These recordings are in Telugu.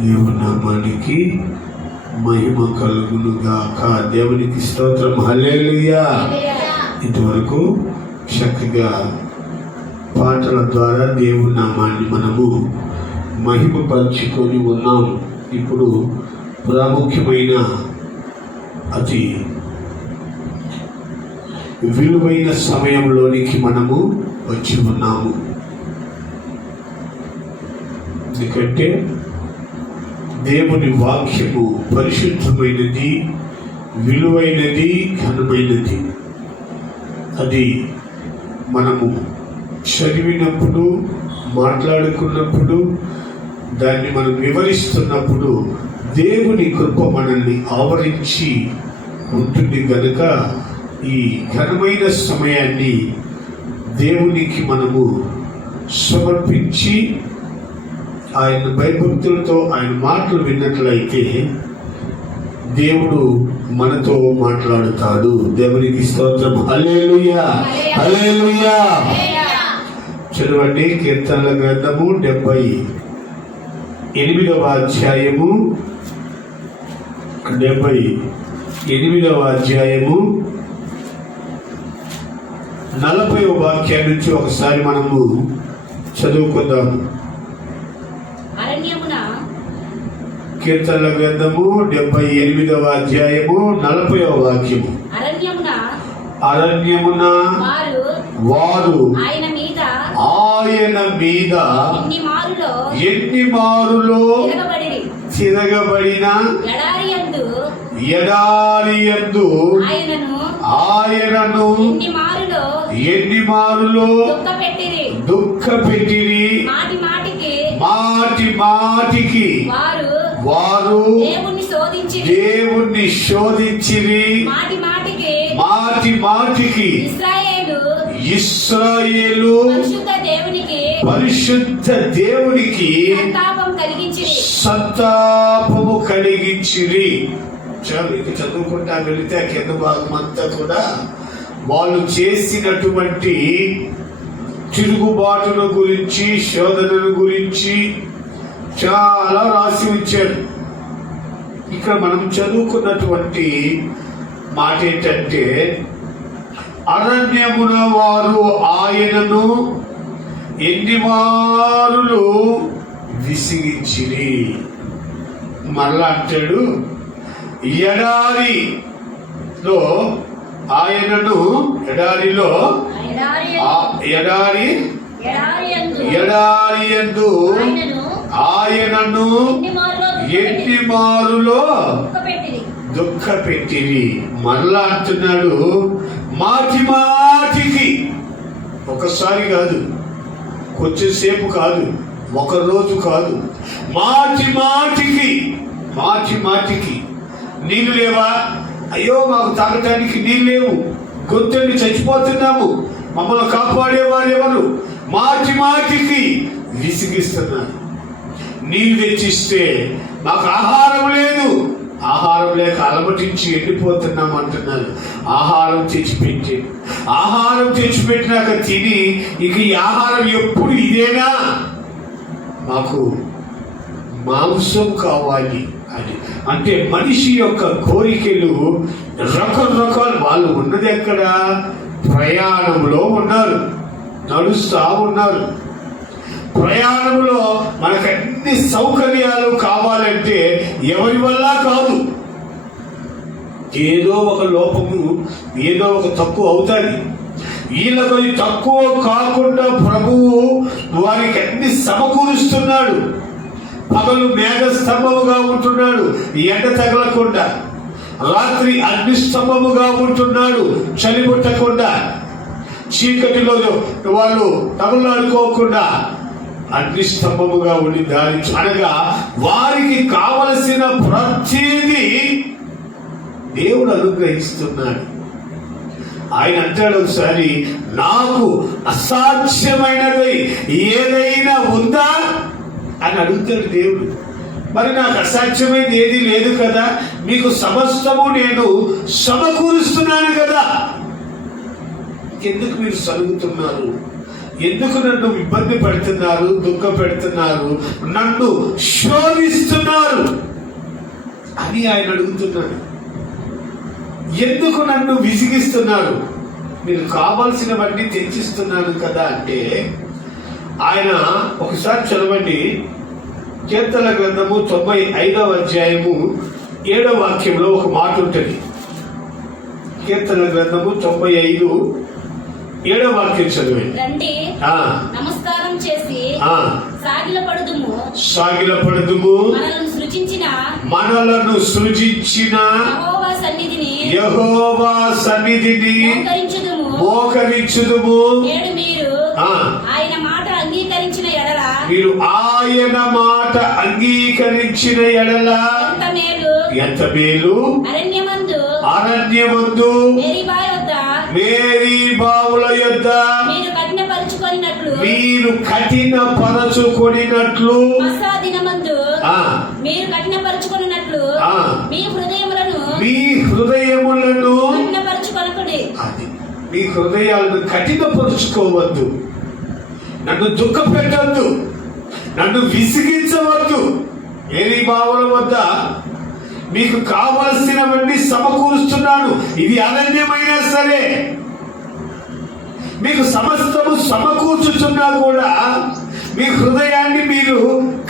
దేవుని నామానికి మహిమ కలుగును గాక. దేవునికి స్తోత్రం. హల్లెలూయా. ఇంతవరకు చక్కగా పాటల ద్వారా దేవుని నామాన్ని మనము మహిమపరుచుకొని ఉన్నాం. ఇప్పుడు ప్రాముఖ్యమైన అతి విలువైన సమయంలోనికి మనము వచ్చి ఉన్నాము. ఎందుకంటే దేవుని వాక్యము పరిశుద్ధమైనది, విలువైనది, ఘనమైనది. అది మనము చదివినప్పుడు, మాట్లాడుకున్నప్పుడు, దాన్ని మనం వివరిస్తున్నప్పుడు దేవుని కృప మనల్ని ఆవరించి ఉంటుంది గనుక ఈ ఘనమైన సమయాన్ని దేవునికి మనము సమర్పించి ఆయన భయభక్తులతో ఆయన మాటలు విన్నట్లయితే దేవుడు మనతో మాట్లాడుతాడు. దేవునికి స్తోత్రం. హల్లెలూయా, హల్లెలూయా. చదవండి కీర్తనల గ్రంథము 78వ అధ్యాయము 78వ అధ్యాయము 40వ వాక్యం నుంచి ఒకసారి మనము చదువుకుందాము. కీర్తనల గ్రంథము 78వ అధ్యాయము 40వ వాక్యము. అరణ్యమున వారు ఆయన మీద ఎన్ని మారులో తిరగబడిన ఎడారియందు ఆయనను ఎన్ని మారులో దుఃఖపెట్టిరి. మాటి మాటికి వారు దేవుణ్ణి శోధించిరి. మాటి మాటికి ఇశ్రాయేలు పరిశుద్ధ దేవునికి సంతాపము కలిగించిరి. చదువుకుంటా వెళితే కింద భాగం అంతా కూడా వాళ్ళు చేసినటువంటి తిరుగుబాటుల గురించి, శోధనల గురించి చాలా రాసి ఉంచాడు. ఇక్కడ మనం చదువుకున్నటువంటి మాట ఏంటంటే, అరణ్యమున వారు ఆయనను ఎన్ని మారులు విసిగించిరి. మరలా అంటాడు, ఎడారిలో ఆయనను ఎడారియందు ఆయనను ఎన్ని మారులో దుఃఖపెట్టిరి. మరలా అంటున్నాడు, మాటి మాటికి, ఒకసారి కాదు, కొంచెంసేపు కాదు, ఒక రోజు కాదు, మాటి మాటికి నీళ్ళు లేవా? అయ్యో మాకు తాగటానికి నీళ్ళు లేవు, గొంతుని చచ్చిపోతున్నాము, మమ్మల్ని కాపాడేవారు ఎవరు? మాటి మాటికి విసిగిస్తున్నారు. నీళ్ళు తెచ్చిస్తే మాకు ఆహారం లేదు, ఆహారం లేక అలమటించి ఎండిపోతున్నాం అంటున్నారు. ఆహారం తెచ్చిపెట్టినాక తిని ఇక ఈ ఆహారం ఎప్పుడు ఇదేనా, మాకు మాంసం కావాలి అని. అంటే మనిషి యొక్క కోరికలు రకరకాలు. వాళ్ళు ఉన్నది ఎక్కడ? ప్రయాణంలో ఉన్నారు, నడుస్తా ఉన్నారు. ప్రయాణంలో మనకు అన్ని సౌకర్యాలు కావాలంటే ఎవరి వల్ల కాదు. ఏదో ఒక లోపము, ఏదో ఒక తక్కువ అవుతుంది. వీళ్ళకి తక్కువ కాకుండా ప్రభువు వారికి అన్ని సమకూరుస్తున్నాడు. పగలు మేఘస్తంభముగా ఉంటున్నాడు, ఎండ తగలకుండా. రాత్రి అగ్నిస్తంభముగా ఉంటున్నాడు, చలి పుట్టకుండా. చీకటిలో వాళ్ళు తగులాడుకోకుండా అగ్నిస్తంభముగా ఉండి దాని అనగా వారికి కావలసిన ప్రతిదీ దేవుడు అనుగ్రహిస్తున్నాడు. ఆయన అంటాడు ఒకసారి, నాకు అసాధ్యమైనది ఏదైనా ఉందా అని అడుగుతాడు దేవుడు. మరి నాకు అసాధ్యమైనది ఏది లేదు కదా, మీకు సమస్తము నేను సమకూరుస్తున్నాను కదా, ఎందుకు మీరు సలుగుతున్నారు? ఎందుకు నన్ను ఇబ్బంది పెడుతున్నారు, దుఃఖ పెడుతున్నారు, నన్ను శోధిస్తున్నారు అని ఆయన అడుగుతున్నాడు. ఎందుకు నన్ను విసిగిస్తున్నారు? మీరు కావాల్సినవన్నీ తెచ్చిస్తున్నాను కదా అంటే ఆయన ఒకసారి చదవండి. కీర్తన గ్రంథము 95వ అధ్యాయము 7వ వాక్యంలో ఒక మాట ఉంటుంది. కీర్తన గ్రంథము 95 7వ వాక్యం చదవండి. నమస్కారం చేసి సాగిలపడుదుము మనలను సృజించిన యెహోవా సన్నిధిని మోకరించుదుము. మీరు ఆయన మాట అంగీకరించిన ఎడల ఎంత మేలు. అరణ్యమందు మేరీ బావుల యొద్ద మీరు కఠినపరచుకొనినట్లు మీ హృదయాలను కఠినపరుచుకోవద్దు. నన్ను దుఃఖ పెట్టద్దు, నన్ను విసిగించవద్దు. మేరీ బావుల వద్ద మీకు కావలసినవన్నీ సమకూరుస్తున్నాను. ఇది అరణ్యమైనా సరే మీకు సమస్తము సమకూర్చుతున్నా కూడా మీ హృదయాన్ని మీరు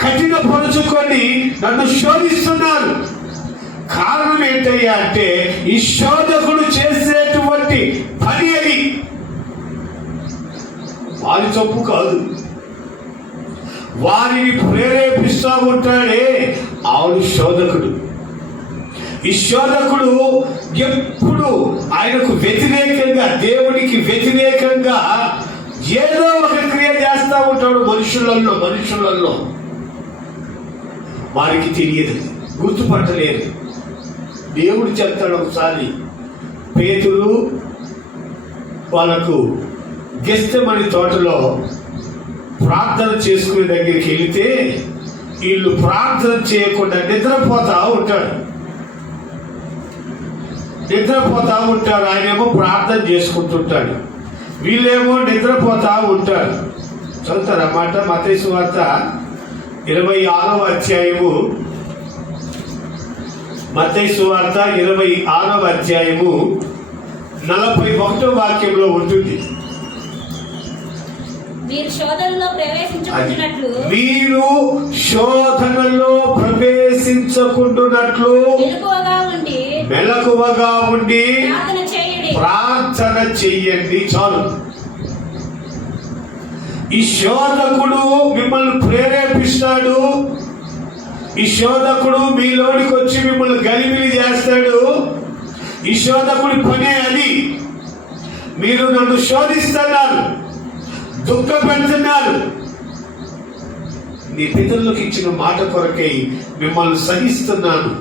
కఠినపరుచుకొని నన్ను శోధిస్తున్నారు. కారణం ఏంటయ్యా అంటే ఈ శోధకుడు చేసేటువంటి పని అది వారి తప్పు కాదు. వారిని ప్రేరేపిస్తూ ఉంటాడే ఆవిడ శోధకుడు. ఈ శోధకుడు ఎప్పుడు ఆయనకు వ్యతిరేకంగా, దేవునికి వ్యతిరేకంగా ఏదో ఒక క్రియ చేస్తూ ఉంటాడు మనుషులలో. వారికి తెలియదు, గుర్తుపట్టలేదు. దేవుడు చెప్తాడు ఒకసారి, పేతురు వాళ్ళకు గెస్తెమని తోటలో ప్రార్థన చేసుకునే దగ్గరికి వెళితే వీళ్ళు ప్రార్థన చేయకుండా నిద్రపోతా ఉంటారు. ఆయనేమో ప్రార్థన చేసుకుంటుంటాడు, వీళ్ళేమో నిద్రపోతా ఉంటారు. చదువుతారన్నమాట. మత్తయి సువార్త 26వ అధ్యాయము 41వ వాక్యంలో ఉంటుంది. మీరు శోధనలో ప్రవేశించకుండునట్లు మెలకువగా ఉండి ప్రార్థన చెయ్యండి. చాలు. ఈ శోధకుడు మిమ్మల్ని ప్రేరేపిస్తాడు. ఈ శోధకుడు మీలోనికి వచ్చి మిమ్మల్ని గలిబిలి చేస్తాడు. ఈ శోధకుడి పనే అది. మీరు నన్ను శోధిస్తున్నారు, దుఃఖ పెడుతున్నారు. నీ పితరులకు ఇచ్చిన మాట కొరకై మిమ్మల్ని సహిస్తున్నాను.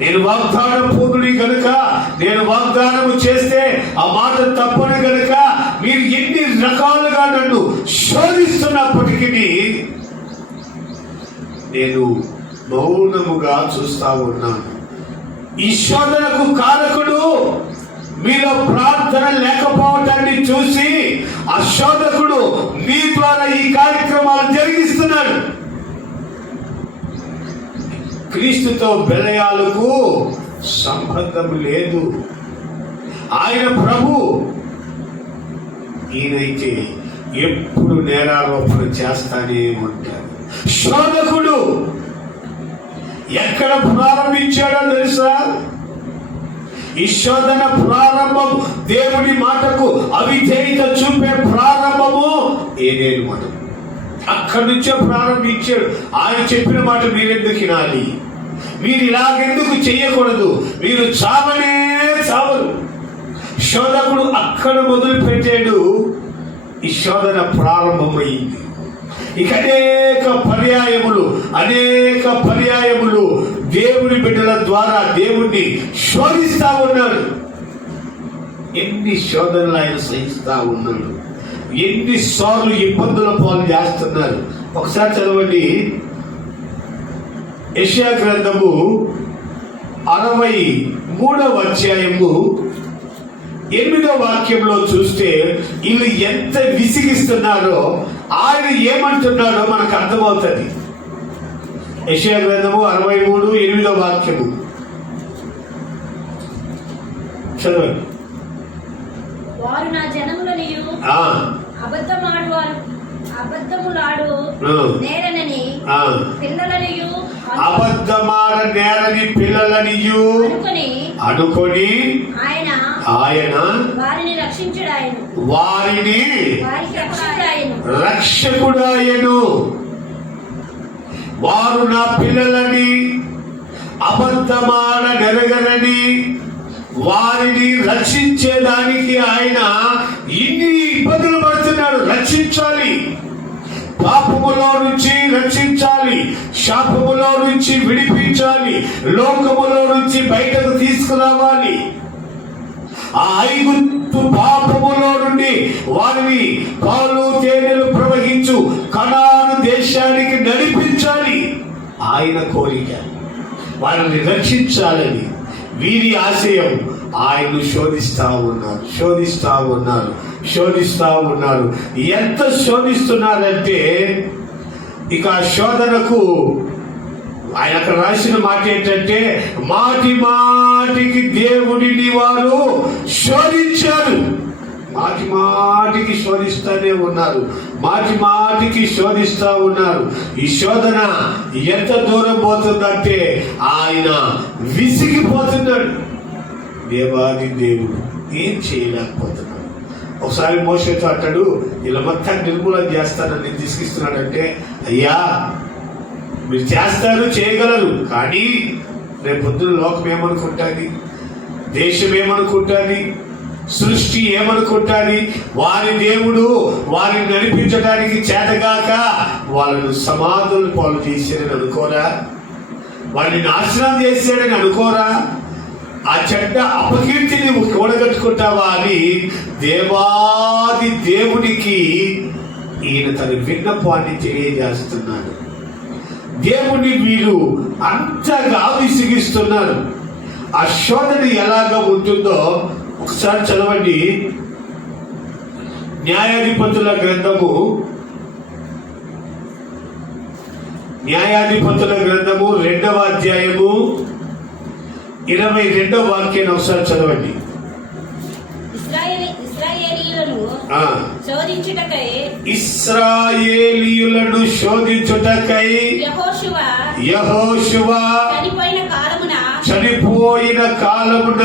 నేను వాగ్దాన పూర్ణుని గనుక, నేను వాగ్దానము చేస్తే ఆ మాట తప్పని గనుక మీరు ఎన్ని రకాలుగా నన్ను శోధిస్తున్నప్పటికీ నేను మౌనముగా చూస్తా ఉన్నాను. ఈ శోధనకు కారకుడు మీలో ప్రార్థన లేకపోవటాన్ని చూసి ఆ శోధకుడు మీ ద్వారా ఈ కార్యక్రమాలు జరిగిస్తున్నాడు. క్రీస్తుతో బెలయాలకు సంబంధం లేదు. ఆయన ప్రభు. ఈయనైతే ఎప్పుడు నేరారోపణ చేస్తానే ఉంటాడు. శోధకుడు ఎక్కడ ప్రారంభించాడో తెలుసా? ఈ శోధన ప్రారంభం దేవుని మాటకు అవిధేయత చూపే ప్రారంభము ఏదేను మనం. అక్కడి నుంచే ప్రారంభించాడు. ఆయన చెప్పిన మాట మీరెందుకు వినాలి? మీరు ఇలాగెందుకు చెయ్యకూడదు? మీరు చావనే చావరు. శోధకుడు అక్కడ మొదలు పెట్టాడు. ఈ శోధన ప్రారంభమైంది. ఇక అనేక పర్యాయములు దేవుని బిడ్డల ద్వారా దేవుణ్ణి శోధిస్తా ఉన్నాడు. ఎన్ని శోధనలు ఆయన సహిస్తా ఉన్నాడు. ఎన్నిసార్లు ఇబ్బందుల పాలు చేస్తున్నారు. ఒకసారి చదవండి. యెషయా గ్రంథము 63వ అధ్యాయము 8వ వాక్యంలో చూస్తే వీళ్ళు ఎంత విసిగిస్తున్నారో ఆయన ఏమంటున్నాడో మనకు అర్థమవుతుంది. యెషయా గ్రంథము 63 8వ వాక్యము చదవండి. వారు నా జనములనియు అబద్ధములాడు నేరనని పిల్లలనియు అబద్ధమాడ నేరని పిల్లలనియు అనుకొని ఆయన వారిని రక్షించుడాయను రక్షకుడాయను. వారు నా పిల్లలని అబద్ధమాడ నెరగరని వారిని రక్షించేదానికి ఆయన ఇన్ని ఇబ్బందులు పడుతున్నాడు. రక్షించాలి, పాపములో నుంచి రక్షించాలి, శాపములో నుంచి విడిపించాలి, లోకములో నుంచి బయటకు తీసుకురావాలి. ఆ ఐగుప్తు పాపములో నుండి వారిని పాలు తేనెలు ప్రవహించు కనాను దేశానికి నడిపించాలి. ఆయన కోరిక వారిని రక్షించాలని వీరి ఆశయం. ఆయన్ను శోధిస్తా ఉన్నారు. ఎంత శోధిస్తున్నారంటే ఇక శోధనకు ఆయన అక్కడ రాసిన మాట ఏంటంటే మాటి మాటికి దేవుడిని వారు శోధించారు. మాటికి శోధిస్తూనే ఉన్నారు. మాటికి శోధిస్తా ఉన్నారు. ఈ శోధన ఎంత దూరం పోతుందంటే ఆయన విసిగిపోతున్నాడు. దేవాది దేవుడు ఏం చేయలేకపోతున్నాడు. ఒకసారి మోషేతో అంటాడు, ఇలా మొత్తం నిర్మూలన చేస్తానని తీసుకిస్తున్నాడంటే, అయ్యా మీరు చేస్తారు, చేయగలరు, కానీ రేపు పొద్దున లోకం ఏమనుకుంటుంది, దేశం ఏమనుకుంటుంది, సృష్టి ఏమనుకుంటుంది, వారి దేవుడు వారిని నడిపించడానికి చేతగాక వాళ్ళను సమాధులు పాలు చేశాడని అనుకోరా, వారిని నాశనం చేశాడని అనుకోరా, ఆ చెడ్డ అపకీర్తిని కూడగట్టుకుంటావా అని దేవాది దేవునికి ఈయన తన విన్నపాన్ని తెలియజేస్తున్నాడు. దేవుని వీరు అంతగా విసిగిస్తున్నారు. ఆ శోధన ఎలాగా ఉంటుందో ఒకసారి చదవండి. న్యాయాధిపతుల గ్రంథము 2వ అధ్యాయము 22వ వాక్యాన్ని ఒకసారి చదవండి. ఇశ్రాయేలీయులను శోధించుటకై యెహోషువ చనిపోయిన కాలమున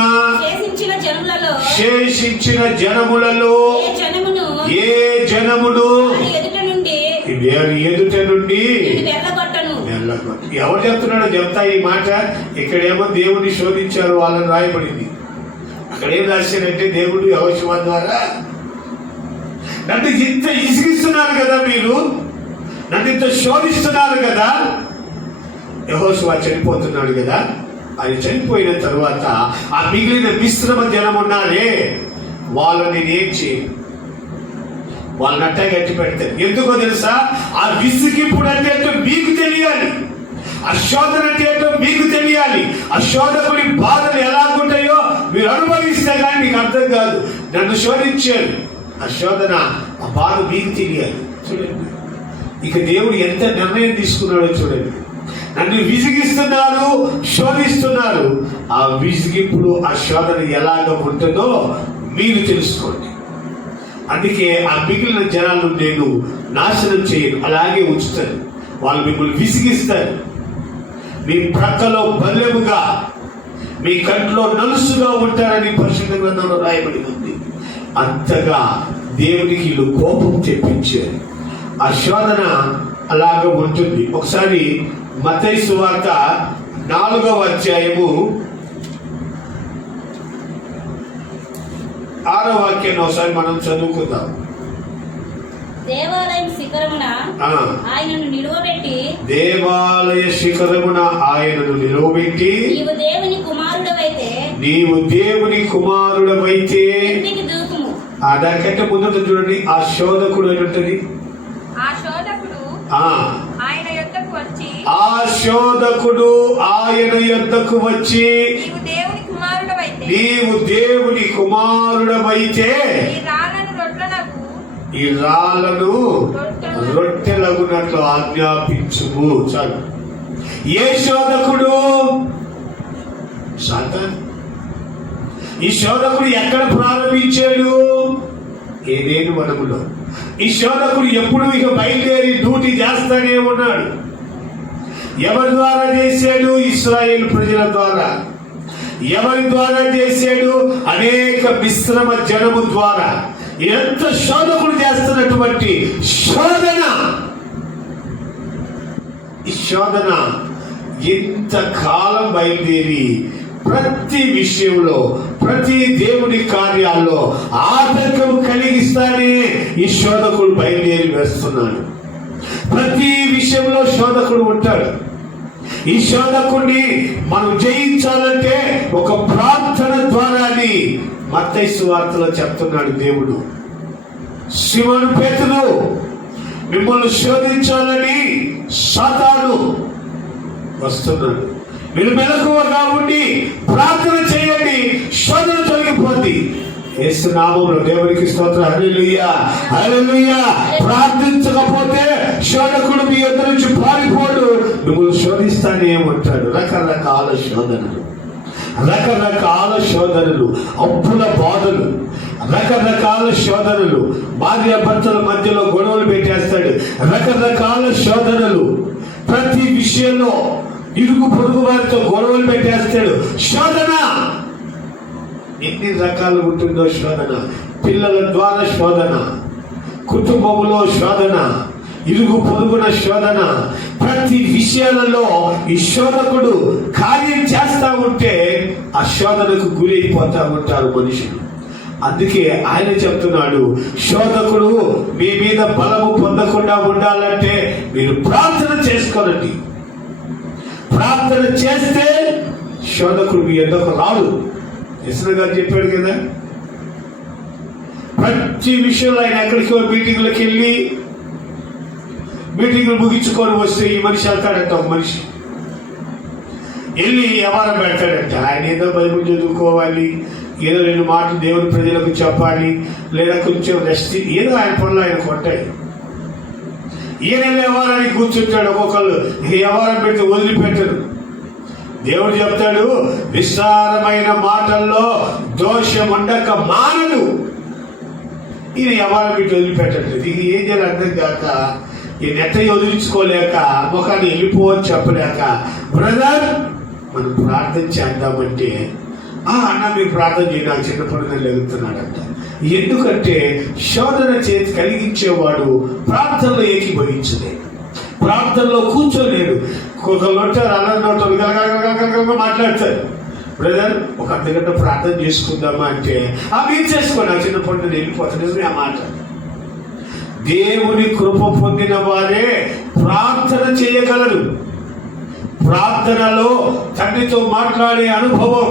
శేషించిన జనములలో ఏ జనమును ఎదుట నుండి ఎవరు చెప్తున్నాడో చెప్తా ఈ మాట. ఇక్కడేమో దేవుని శోధించారు వాళ్ళని రాయబడింది. అక్కడ ఏం రాశారంటే దేవుడు యెహోషువ ద్వారా నన్ను ఇంత ఇసిగిస్తున్నారు కదా, మీరు నన్ను ఇంత శోధిస్తున్నారు కదా. యెహోషువ చనిపోతున్నాడు కదా, ఆయన చనిపోయిన తరువాత ఆ మిగిలిన మిశ్రమ జనం ఉన్నారే వాళ్ళని నేనేం చేయను, వాళ్ళని అట్టా గట్టి పెడతారు. ఎందుకో తెలుసా, ఆ విసిగింపుడు అంటే మీకు తెలియాలి, ఆ శోధన అంటే మీకు తెలియాలి. ఆ శోధకుడి బాధలు ఎలాగుంటాయో మీరు అనుభవిస్తే కానీ మీకు అర్థం కాదు. నన్ను శోధించారు, ఆ శోధన, ఆ బాధ మీకు తెలియాలి. చూడండి ఇక దేవుడు ఎంత నిర్ణయం తీసుకున్నాడో చూడండి. నన్ను విసిగిస్తున్నారు, శోధిస్తున్నారు. ఆ విసిగింపుడు, ఆ శోధన ఎలాగ ఉంటుందో మీరు తెలుసుకోండి. అందుకే ఆ మిగిలిన జనాలను నేను నాశనం చేయను, అలాగే ఉంచుతాను. వాళ్ళు మిమ్మల్ని విసిగిస్తారు, మీ ప్రక్కలో బల్లెముగా, మీ కంట్లో నలుసుగా ఉంటారని పరిశుద్ధ గ్రంథంలో రాయబడి ఉంది. అంతగా దేవునికి వీళ్ళు కోపం తెప్పించారు. ఆ శోధన అలాగ ఉంటుంది. ఒకసారి మత్తయి సువార్త 4వ అధ్యాయము 6వ వాక్యాన్ని ఒకసారి మనం చదువుకుందాం. దేవాలయం శిఖరమున ఆయనను నిలువబెట్టి నీవు దేవుని కుమారుడవైతే దూకుము. దానికంటే ముందు చూడండి, ఆ శోధకుడు ఏంటంటది, ఆయన యొద్దకు వచ్చి నీవు దేవుని కుమారుడవైతే నీవు దేవుని కుమారుడవైతే ఈ రాళ్ళను రొట్టెలగునట్లు ఆజ్ఞాపించుము. చాలు. ఏ శోధకుడు? సాతాను. ఈ శోధకుడు ఎక్కడ ప్రారంభించాడు? ఏదేను వనములో. ఈ శోధకుడు ఎప్పుడు ఇక బయలుదేరి డ్యూటీ చేస్తానే ఉన్నాడు. ఎవరి ద్వారా చేశాడు? ఇశ్రాయేలు ప్రజల ద్వారా. ఎవరి ద్వారా చేశాడు? అనేక మిశ్రమ జనము ద్వారా. ఎంత శోధకుడు చేస్తున్నటువంటి శోధన. ఈ శోధన ఇంతకాలం బయలుదేరి ప్రతి విషయంలో, ప్రతి దేవుని కార్యాల్లో ఆటంకం కలిగిస్తానే ఈ శోధకుడు బయలుదేరి వేస్తున్నాడు. ప్రతి విషయంలో శోధకుడు ఉంటాడు. ఈ శోధకుడిని మనం జయించాలంటే ఒక ప్రార్థన ద్వారాని మత్తయి సువార్తలో చెప్తున్నాడు దేవుడు. సిమోను పేతురు, మిమ్మల్ని శోధించాలని సాతాను వస్తున్నాడు. మీరు మెలకువగా ఉండి ప్రార్థన చేయండి, శోధన తొలగిపోద్ది. యేసు నామములో దేవునికి స్తోత్రం. హల్లెలూయా, హల్లెలూయా. ప్రార్థించకపోతే శోధకుడు మీ ఎదురు నుంచి పారిపోడు, మిమ్మల్ని శోధిస్తానే ఉంటాడు. రకరకాల శోధనలు, రకరకాల శోధనలు, అప్పుల బాధలు, రకరకాల శోధనలు, భార్య భర్తల మధ్యలో గొడవలు పెట్టేస్తాడు. రకరకాల శోధనలు, ప్రతి విషయంలో ఇరుగు పొరుగు వారితో గొడవలు పెట్టేస్తాడు. శోధన ఎన్ని రకాలు ఉంటుందో శోధన. పిల్లల ద్వారా శోధన, కుటుంబంలో శోధన, ఇరుగు పొరుగున శోధన. ప్రతి విషయాలలో ఈ శోధకుడు కార్యం చేస్తా ఉంటే ఆ శోధనకు గురైపోతా ఉంటారు మనుషులు. అందుకే ఆయన చెప్తున్నాడు, శోధకుడు మీ మీద బలము పొందకుండా ఉండాలంటే మీరు ప్రార్థన చేసుకోనండి. ప్రార్థన చేస్తే శోధకుడు మీ ఎద్దకు రాడు. యెషయా గారు చెప్పాడు కదా, ప్రతి విషయంలో ఆయన ఎక్కడికో మీటింగ్లకు వెళ్ళి మీటింగ్లు ముగించుకొని వస్తే ఈ మనిషి వెళ్తాడంట. ఒక మనిషి వెళ్ళి వ్యవహారం పెడతాడంట. ఆయన ఏదో బైబిల్ చదువుకోవాలి, ఏదో రెండు మాటలు దేవుని ప్రజలకు చెప్పాలి, లేదా కొంచెం రెస్ట్, ఏదో ఆయన పనులు ఆయన కొట్టాయి. ఈయన వ్యవహారానికి కూర్చుంటాడు. ఒక్కొక్కరు వ్యవహారం పెట్టి వదిలిపెట్టరు. దేవుడు చెప్తాడు, విస్తారమైన మాటల్లో దోషం ఉండక మానడు. ఈయన వ్యవహారం పెట్టి వదిలిపెట్టట్లేదు. ఇది ఏం చేయాలి అర్థం కాక, ఈ నెట్ట వదిలించుకోలేక, ముఖాన్ని వెళ్ళిపోవని చెప్పలేక, బ్రదర్ మనం ప్రార్థన చేద్దామంటే, అన్న మీరు ప్రార్థన చేయండి, నాకు చిన్నప్పటి ఎదుగుతున్నాడంట. ఎందుకంటే శోధన చేతి కలిగించేవాడు ప్రార్థనలో ఏకీభవించలేదు, ప్రార్థనలో కూర్చోలేడు. అల్లరి మాట్లాడతారు. బ్రదర్ ఒక అర్ధగంట ప్రార్థన చేసుకుందామా అంటే, మీరు చేసుకోండి, నాకు చిన్నప్పటి నుండి వెళ్ళిపోతుంది. ఆ మాట దేవుని కృప పొందిన వారే ప్రార్థన చేయగలరు. ప్రార్థనలో తండ్రితో మాట్లాడే అనుభవం,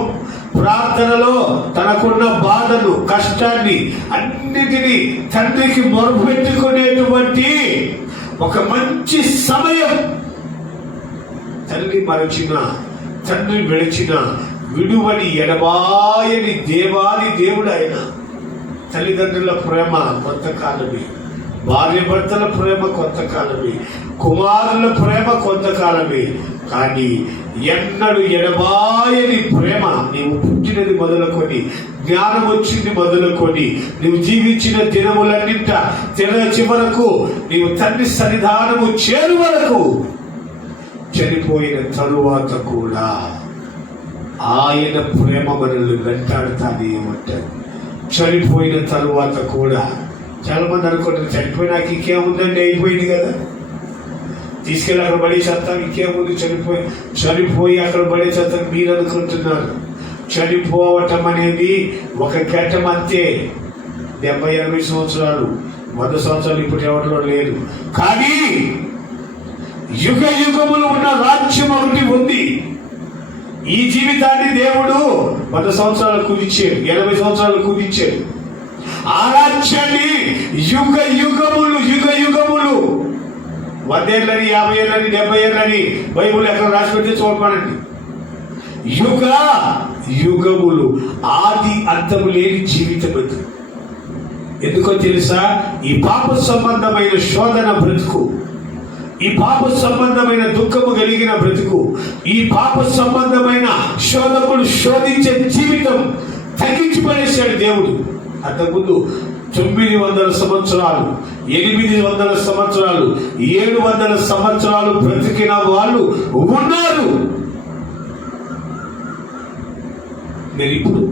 ప్రార్థనలో తనకున్న బాధను, కష్టాన్ని అన్నిటినీ తండ్రికి మొరపెట్టుకునేటువంటి ఒక మంచి సమయం. తల్లి మరచిన, తండ్రి విడిచిన, విడువని ఎడబాయని దేవాని దేవుడు ఆయన. తల్లిదండ్రుల ప్రేమ కొంతకాలమే, భార్య భర్తల ప్రేమ కొంతకాలమే, కుమారుల ప్రేమ కొంతకాలమే. కానీ ఎన్నడూ ఎడబాయని ప్రేమ, నీవు పుట్టినది మొదలుకొని, జ్ఞానం వచ్చింది మొదలుకొని, నీవు జీవించిన దినములన్నింట చివరకు, నీవు తండ్రి సన్నిధానము చేరు వరకు, చనిపోయిన తరువాత కూడా ఆయన ప్రేమ మనల్ని వెంటాడుతానే ఉంటాడు. చనిపోయిన తరువాత కూడా చాలా మంది అనుకుంటారు, చనిపోయినాక ఇంకేముందండి, అయిపోయింది కదా, తీసుకెళ్ళి అక్కడ పడేసేస్తాం, ఇంకేముంది, చనిపోయి అక్కడ పడేసేస్తాం మీరు అనుకుంటున్నారు. చనిపోవటం అనేది ఒక ఘట్టం అంతే. 70-80 సంవత్సరాలు, 100 సంవత్సరాలు ఇప్పుడు ఎవరిలో లేదు. కానీ యుగ యుగములు ఉన్న రాజ్యం ఒకటి ఉంది. ఈ జీవితాన్ని దేవుడు 100 సంవత్సరాలు కుదించాడు, 80 సంవత్సరాలు కుదించాడు. ఆ రాజ్యాన్ని యుగ యుగములు 100 ఏళ్ళని, 50 ఏళ్ళని, 70 ఏళ్ళని బైబుల్ ఎక్కడ రాసి పెట్టి చూడమనండి. యుగ యుగములు, ఆది అంతము లేని జీవితం అది. ఎందుకో తెలుసా? ఈ పాప సంబంధమైన శోధన బ్రతుకు, ఈ పాప సంబంధమైన దుఃఖము కలిగిన బ్రతుకు, ఈ పాప సంబంధమైన శోధకుడు శోధించే జీవితం తగ్గించి పడేశాడు దేవుడు. అంతకుముందు 900 సంవత్సరాలు, 800 సంవత్సరాలు, 700 సంవత్సరాలు బ్రతికిన వాళ్ళు ఉన్నారు. మీరు ఇప్పుడు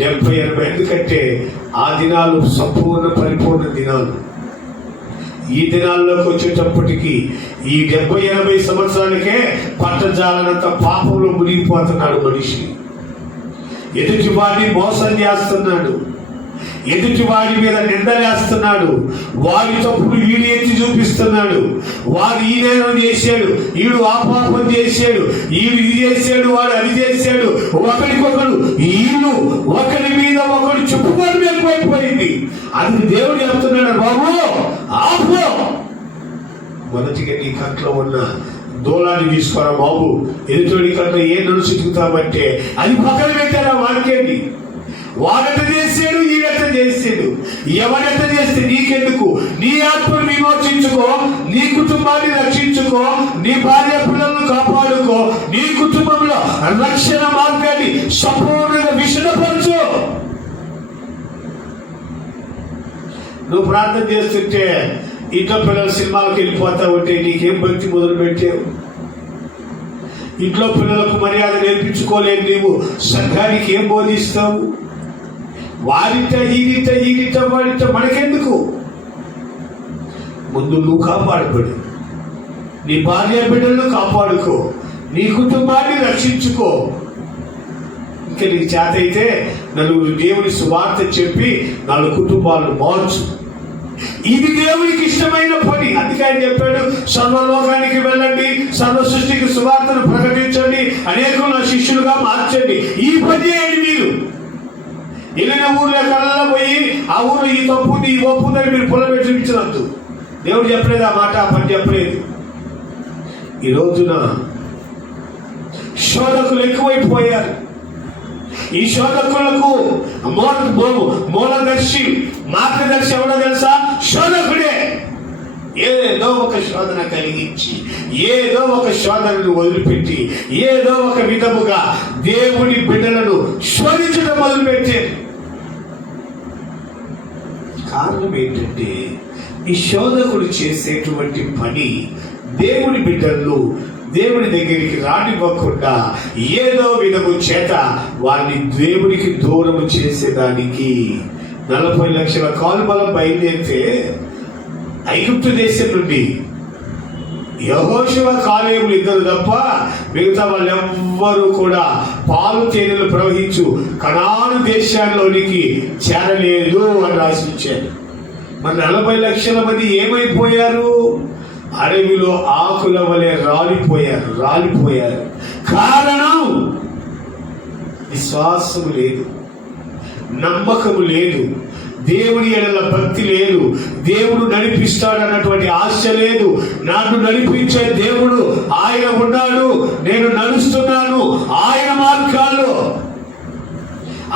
70-80, ఎందుకంటే ఆ దినాలు సంపూర్ణ పరిపూర్ణ దినాలు. ఈ దినాల్లోకి వచ్చేటప్పటికి ఈ 70-80 సంవత్సరాలకే పట్టజాలనంత పాపంలో మునిగిపోతున్నాడు మనిషి. ఎదుటి వాడిని మోసం చేస్తున్నాడు, ఎదుటి వాడి మీద నిందలేస్తున్నాడు, వాడి తప్పుడు వీడు ఎత్తి చూపిస్తున్నాడు. వాడు ఈ నేరం చేశాడు, వీడు ఆ పాపం చేశాడు, వీడు ఇది చేశాడు, వాడు అది చేశాడు. ఒకరికొకరు వీళ్ళు ఒకరి మీద ఒకరు చెప్పుకోవడం ఎక్కువైపోయింది. అది దేవుడు చెప్తున్నాడు, బాబు ఆపు, మొదటిగా నీ కంట్లో ఉన్న దూలాన్ని తీసుకోరా బాబు, ఎదుటి కంట్లో ఏ నన్ను చితుకుతామంటే అది పక్కన పెట్టారా వాక్యాన్ని. వాడెట చేశాడు, ఈడెట చేశాడు. ఎవడెట చేస్తే నీకెందుకు? నీ ఆత్మను విమోచించుకో, నీ కుటుంబాన్ని రక్షించుకో, నీ భార్య పిల్లలను కాపాడుకో, నీ కుటుంబంలో రక్షణ మార్గాన్ని సంపూర్ణంగా విషదపరచు. నువ్వు ప్రార్థన చేస్తుంటే ఇంట్లో పిల్లలు సినిమాలకు వెళ్ళిపోతా ఉంటే నీకేం భక్తి మొదలు పెట్టావు? ఇంట్లో పిల్లలకు మర్యాద నేర్పించుకోలేదు నీవు, సంఘానికి ఏం బోధిస్తావు? వాడిట ఈడిట వాడిట మనకెందుకు? ముందు నువ్వు కాపాడబడు, నీ భార్య బిడ్డలను కాపాడుకో, నీ కుటుంబాన్ని రక్షించుకో. ఇంకా నీకు చేత అయితే నలుగురు దేవుని సువార్త చెప్పి 4 కుటుంబాలను మార్చు. ఇది దేవునికి ఇష్టమైన పని. అందుకే ఆయన చెప్పాడు, సర్వలోకానికి వెళ్ళండి, సర్వ సృష్టికి సువార్తను ప్రకటించండి, అనేకులు నా శిష్యులుగా మార్చండి. ఈ పని చేయండి. మీరు వెళ్ళిన ఊర్లో కళ్ళ పోయి ఆ ఊరు ఈ తప్పుంది ఈ ఒప్పుందని మీరు పొలబెట్టి చూపించవద్దు. దేవుడు చెప్పలేదు ఆ మాట, ఆ పని చెప్పలేదు. ఈ రోజున శోధకులు ఎక్కువైపోయారు. ఈ శోధకులకు మూలదర్శి మార్గదర్శి ఎవడో తెలుసా? శోధకుడే. ఏదో ఒక శోధన కలిగించి, ఏదో ఒక శోధనను వదిలిపెట్టి, ఏదో ఒక విధముగా దేవుని బిడ్డలను శోధించడం మొదలుపెట్టారు. కారణం ఏంటంటే ఈ శోధకుడు చేసేటువంటి పని దేవుని బిడ్డలను దేవుని దగ్గరికి రానివ్వకుండా ఏదో విధము చేత వారిని దేవునికి దూరము చేసేదానికి. 40 లక్షల కాలుబలం బయలుదేరితే ఐగుప్తు దేశం నుండి యెహోషువ కాలేబులు 2 తప్ప మిగతా వాళ్ళు ఎవ్వరూ కూడా పాలు తేనెలు ప్రవహించు కనాను దేశాల్లోనికి చేరలేదు అని రాసించారు. మరి 40 లక్షల మంది ఏమైపోయారు? అడవిలో ఆకుల వలె రాలిపోయారు. కారణం విశ్వాసము లేదు, నమ్మకము లేదు, దేవుని ఎడల భక్తి లేదు, దేవుడు నడిపిస్తాడన్నటువంటి ఆశ లేదు. నన్ను నడిపించే దేవుడు ఆయన ఉన్నాడు, నేను నడుస్తున్నాను ఆయన మార్గాల్లో.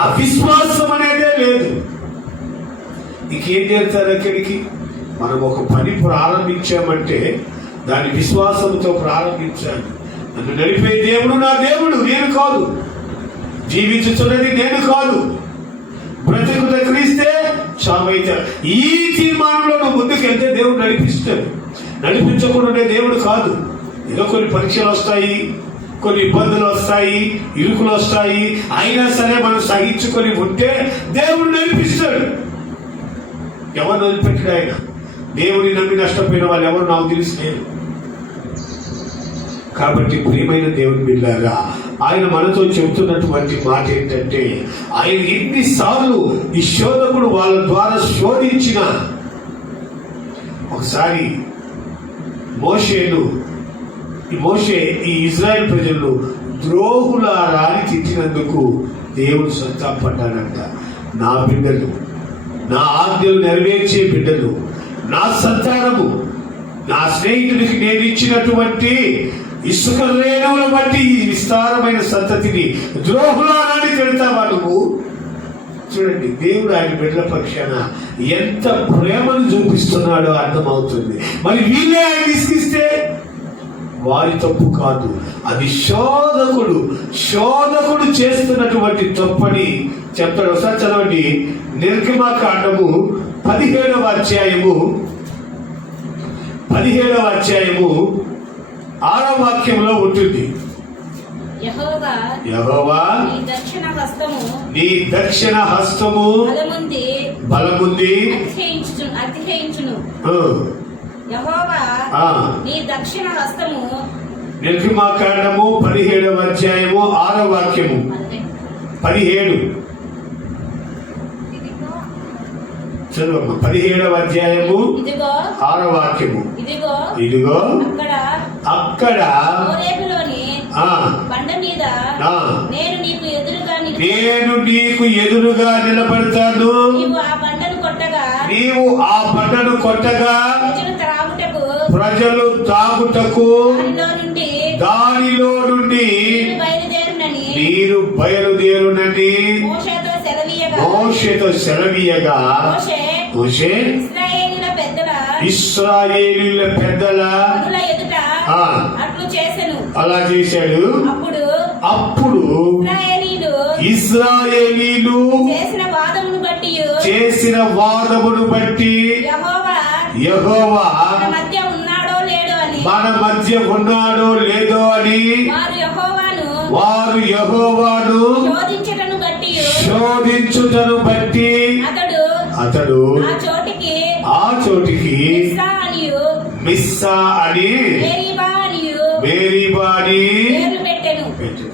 ఆ విశ్వాసం అనేదే లేదు. ఇంకేం చేస్తారు? అక్కడికి మనం ఒక పని ప్రారంభించామంటే దాని విశ్వాసంతో ప్రారంభించాలి. నన్ను నడిపే దేవుడు నా దేవుడు, నేను కాదు. జీవించుతున్నది నేను కాదు. బ్రతుకుత క్రీస్తే చావైతే. ఈ తీర్మానంలో నువ్వు ముందుకెళ్తే దేవుడు నడిపిస్తాడు. నడిపించకుండా దేవుడు కాదు. ఏదో కొన్ని పరీక్షలు వస్తాయి, కొన్ని ఇబ్బందులు వస్తాయి, ఇరుకులు వస్తాయి, అయినా సరే మనం సహించుకొని ఉంటే దేవుడు నడిపిస్తాడు. ఎవరు వదిలిపెట్టాడు ఆయన? దేవుని నమ్మి నష్టపోయిన వాళ్ళు ఎవరు నాకు తెలిసిలేరు. కాబట్టి ప్రియమైన దేవుని బిడ్డలారా, ఆయన మనతో చెబుతున్నటువంటి మాట ఏంటంటే, ఆయన ఎన్నిసార్లు ఈ శోధకుడు వాళ్ళ ద్వారా శోధించిన, ఒకసారి మోషే ఈ ఇజ్రాయెల్ ప్రజలను ద్రోహులారా అని తిట్టినందుకు దేవుడు సంతాపడ్డాడంట. నా బిడ్డలు, నా ఆజ్ఞలు నెరవేర్చే బిడ్డలు, నా సంతానము, నా స్నేహితుడికి నేను ఇచ్చినటువంటి ఇసుక రేణువుల బట్టి ఈ విస్తారమైన సంతతిని ద్రోహులాలని తిడతావా నువ్వు? చూడండి, దేవుడు ఆయన బిడ్డల పక్షాన ఎంత ప్రేమను చూపిస్తున్నాడో అర్థమవుతుంది. మరి వీళ్ళే ఆయన విసిగిస్తే వారి తప్పు కాదు, అది శోధకుడు చేస్తున్నటువంటి తప్పని చెప్తాడు. ఒకసారి చదవండి, నిర్గమకాండము 17వ అధ్యాయము 6వ వాక్యంలో ఉంటుంది. యెహోవా నీ దక్షిణ హస్తము బలముంది అతిశయించును. నిర్గమకాండము 17వ అధ్యాయము 6వ వాక్యము 17 చదువు. 17వ అధ్యాయము 6వ వాక్యము. ఇదిగో అక్కడ నేను నీకు ఎదురుగా నిలబడతాను. నీవు ఆ బండను కొట్టగా ప్రజలు తాగుటకు దానిలో నుండి నీరు బయలుదేరునని మోషేతో సెలవీయగా మోషే ఇశ్రాయేలీయుల పెద్దల అలా చేశాడు. అప్పుడు ఇశ్రాయేలీయులు చేసిన వాదమును బట్టి యెహోవా మన మధ్య ఉన్నాడో లేదో అని వారు యెహోవాను శోధించుటను బట్టి అతడు ఆ చోటికి మిస్సా అని మేరీబా అని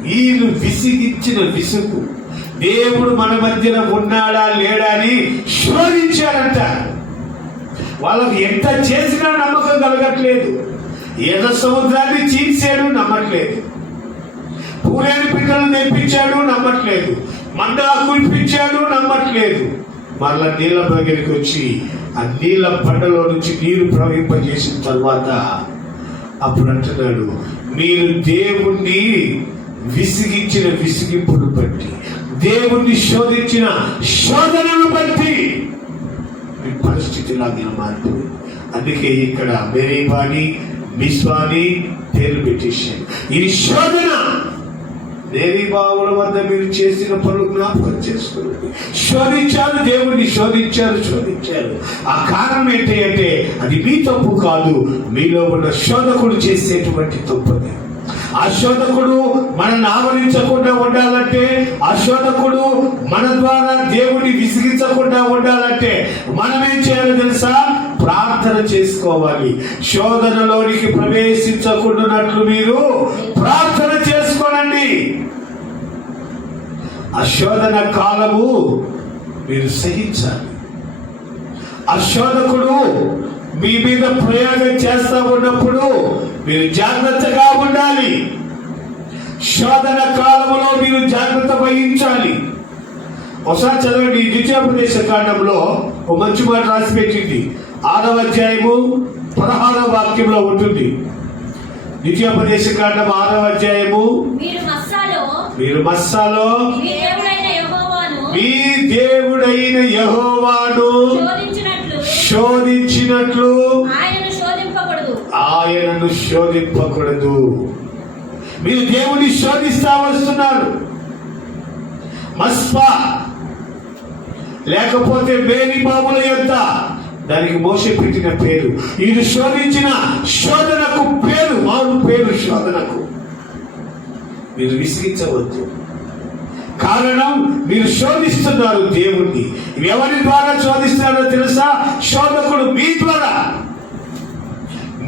వీళ్ళు విసిగిచ్చిన విసుగు దేవుడు మన మధ్యన ఉన్నాడా లేడా అని శోధించారంట. వాళ్ళకి ఎంత చేసినా నమ్మకం కలగట్లేదు. ఎర్ర సముద్రాన్ని చీల్చాడు, నమ్మట్లేదు. పూరేడు పిట్టలు తెప్పించాడు, నమ్మట్లేదు. మండా కురిపించాడు, నమ్మట్లేదు. మరలా నీళ్ళ దగ్గరికి వచ్చి ఆ నీళ్ళ బండలో నుంచి నీరు ప్రవహింపజేసిన తర్వాత అప్పుడు అంటున్నాడు, మీరు దేవుణ్ణి విసిగించిన విసిగింపును బట్టి, దేవుణ్ణి శోధించిన శోధనను బట్టి మీ పరిస్థితి లాగా మారిపోయింది. అందుకే ఇక్కడ మేరీబాని మిస్వాని పేరు పెట్టేశాడు. ఇది శోధన. మేరీబావుల వద్ద మీరు చేసిన పనులు జ్ఞాపకం చేసుకోండి. శోధించారు, దేవుణ్ణి శోధించారు. ఆ కారణం ఏంటి అంటే అది మీ తప్పు కాదు, మీలో ఉన్న శోధకుడు చేసేటువంటి తప్పది. ఆ శోధకుడు మనల్ని ఆవరించకుండా ఉండాలంటే, ఆ శోధకుడు మన ద్వారా దేవుడిని విసిగించకుండా ఉండాలంటే మనం ఏం చేయాలో తెలుసా? ప్రార్థన చేసుకోవాలి. శోధనలోనికి ప్రవేశించకుండానట్లు మీరు ప్రార్థన చేసుకోనండి. ఆ శోధన కాలము మీరు సహించాలి. ఆ శోధకుడు మీ మీద ప్రయోగం చేస్తా ఉన్నప్పుడు మీరు జాగ్రత్తగా ఉండాలి. శోధన కాలంలో మీరు జాగ్రత్త వహించాలి. ఒకసారి చదవండి, ద్వితీయోపదేశ కాండంలో ఒక మంచి మాట రాసి పెట్టింది. 6వ అధ్యాయము 16వ వాక్యంలో ఉంటుంది. ద్వితీయోపదేశ కాండం 6వ అధ్యాయము మీరు మస్సాలో మీ దేవుడైన యెహోవాను శోధించినట్లు ఆయనను శోధింపకూడదు. మీరు దేవుని శోధిస్తా వస్తున్నారు. మస్పా లేకపోతే మేరీబాబుల యొద్ద, దానికి మోషే పెట్టిన పేరు. ఇది శోధించిన శోధనకు పేరు, మారు పేరు శోధనకు. మీరు విసిగించవద్దు. కారణం మీరు శోధిస్తున్నారు దేవుణ్ణి. ఎవరి ద్వారా శోధిస్తున్నారో తెలుసా? శోధకుడు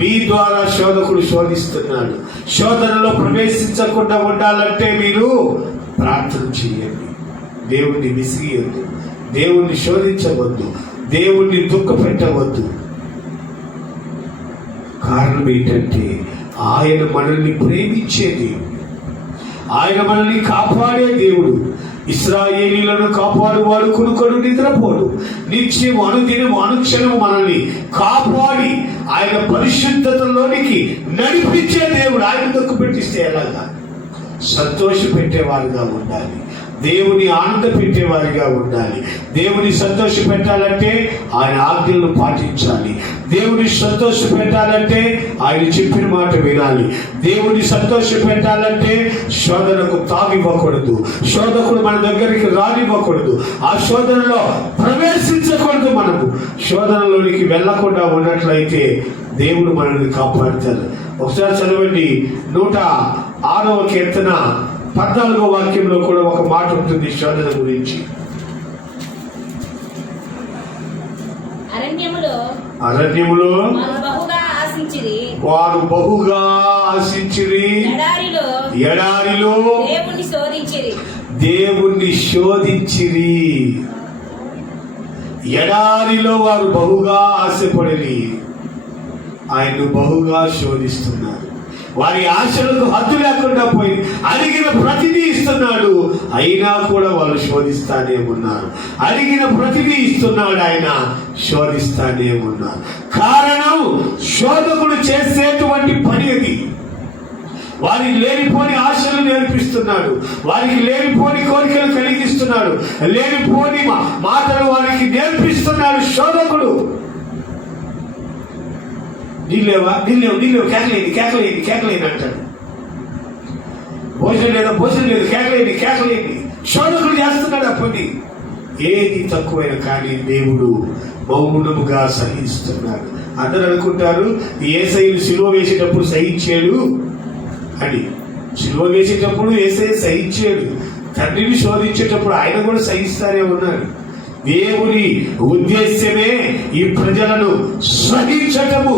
మీ ద్వారా శోధకుడు శోధిస్తున్నాడు. శోధనలో ప్రవేశించకుండా ఉండాలంటే మీరు ప్రార్థన చేయండి. దేవుణ్ణి విసిగియద్దు, దేవుణ్ణి శోధించవద్దు, దేవుణ్ణి దుఃఖ పెట్టవద్దు. కారణం ఏంటంటే ఆయన మనల్ని ప్రేమించే దేవుడు, ఆయన మనల్ని కాపాడే దేవుడు. ఇశ్రాయేలీయులను కాపాడువాడు కునుకొడు నిద్రపోడు. నిత్యం అనుదినం అనుక్షణం మనల్ని కాపాడి ఆయన పరిశుద్ధతలోనికి నడిపించే దేవుడు. ఆయన దొక్కు పెట్టిస్తే ఎలాగా? సంతోష పెట్టేవారుగా ఉండాలి, దేవుని ఆనంద పెట్టేవారిగా ఉండాలి. దేవుని సంతోష పెట్టాలంటే ఆయన ఆజ్ఞలను పాటించాలి. దేవుని సంతోష పెట్టాలంటే ఆయన చెప్పిన మాట వినాలి. దేవుని సంతోష పెట్టాలంటే శోధనకు తావివ్వకూడదు, శోధకుడు మన దగ్గరికి రానివ్వకూడదు, ఆ శోధనలో ప్రవేశించకూడదు. మనము శోధనలోనికి వెళ్లకుండా ఉన్నట్లయితే దేవుడు మనల్ని కాపాడుతారు. ఒకసారి చదవండి, 106వ కీర్తన 14వ వాక్యంలో కూడా ఒక మాట ఉంటుంది శోధన గురించి. అరణ్యములో వారు బహుగా ఆశించిరి, ఎడారిలో దేవుణ్ణి శోధించిరి. ఎడారిలో వారు బహుగా ఆశపడిరి, ఆయన్ను బహుగా శోధిస్తున్నారు. వారి ఆశలకు హద్దు లేకుండా పోయి అడిగిన ప్రతిదీ ఇస్తున్నాడు, అయినా కూడా వాళ్ళు శోధిస్తానే ఉన్నారు. అడిగిన ప్రతిదీ ఇస్తున్నాడు, ఆయన శోధిస్తానే ఉన్నారు. కారణం శోధకుడు చేసేటువంటి పని అది. వారికి లేనిపోని ఆశలు నేర్పిస్తున్నాడు, వారికి లేనిపోని కోరికలు కలిగిస్తున్నాడు, లేనిపోని మాటలు వారికి నేర్పిస్తున్నాడు శోధకుడు. నీళ్ళేవా, నీళ్ళేవు, కేకలేని అంటాడు. భోజనం లేదు, కేకలేని శోధకుడు చేస్తున్నాడు ఆ పని. ఏది తక్కువైనా కానీ దేవుడు మౌనముగా సహిస్తున్నాడు. అందరూ అనుకుంటారు యేసయ్యను సిలువ వేసేటప్పుడు సహించాడు అని. సిలువ వేసేటప్పుడు యేసయ్య సహించాడు, తండ్రిని శోధించేటప్పుడు ఆయన కూడా సహిస్తానే ఉన్నాడు. దేవుని ఉద్దేశ్యమే ఈ ప్రజలను సహించటము.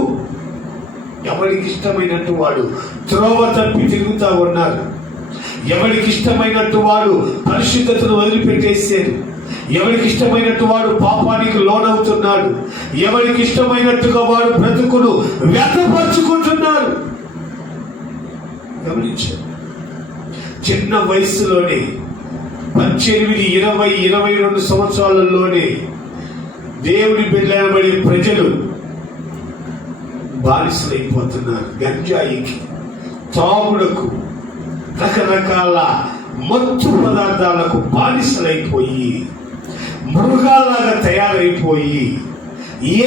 ఎవరికి ఇష్టమైనట్టు వాడు త్రోవ తప్పి తిరుగుతూ ఉన్నారు, ఎవరికి ఇష్టమైనట్టు వాడు పరిశుద్ధతను వదిలిపెట్టేశారు, ఎవరికి ఇష్టమైనట్టు వాడు పాపానికి లోనవుతున్నాడు, ఎవరికి ఇష్టమైనట్టుగా వాడు బ్రతుకును వ్యర్థపరుచుకుంటున్నారు. గమనించారు, చిన్న వయసులోనే 18, 20, 22 సంవత్సరాలలోనే దేవుని బిడ్డలబడే ప్రజలు బానిసలైపోతున్నారు. గంజాయికి, తాగుడుకు, రకరకాల మత్తు పదార్థాలకు బానిసలైపోయి మృగాలాగా తయారైపోయి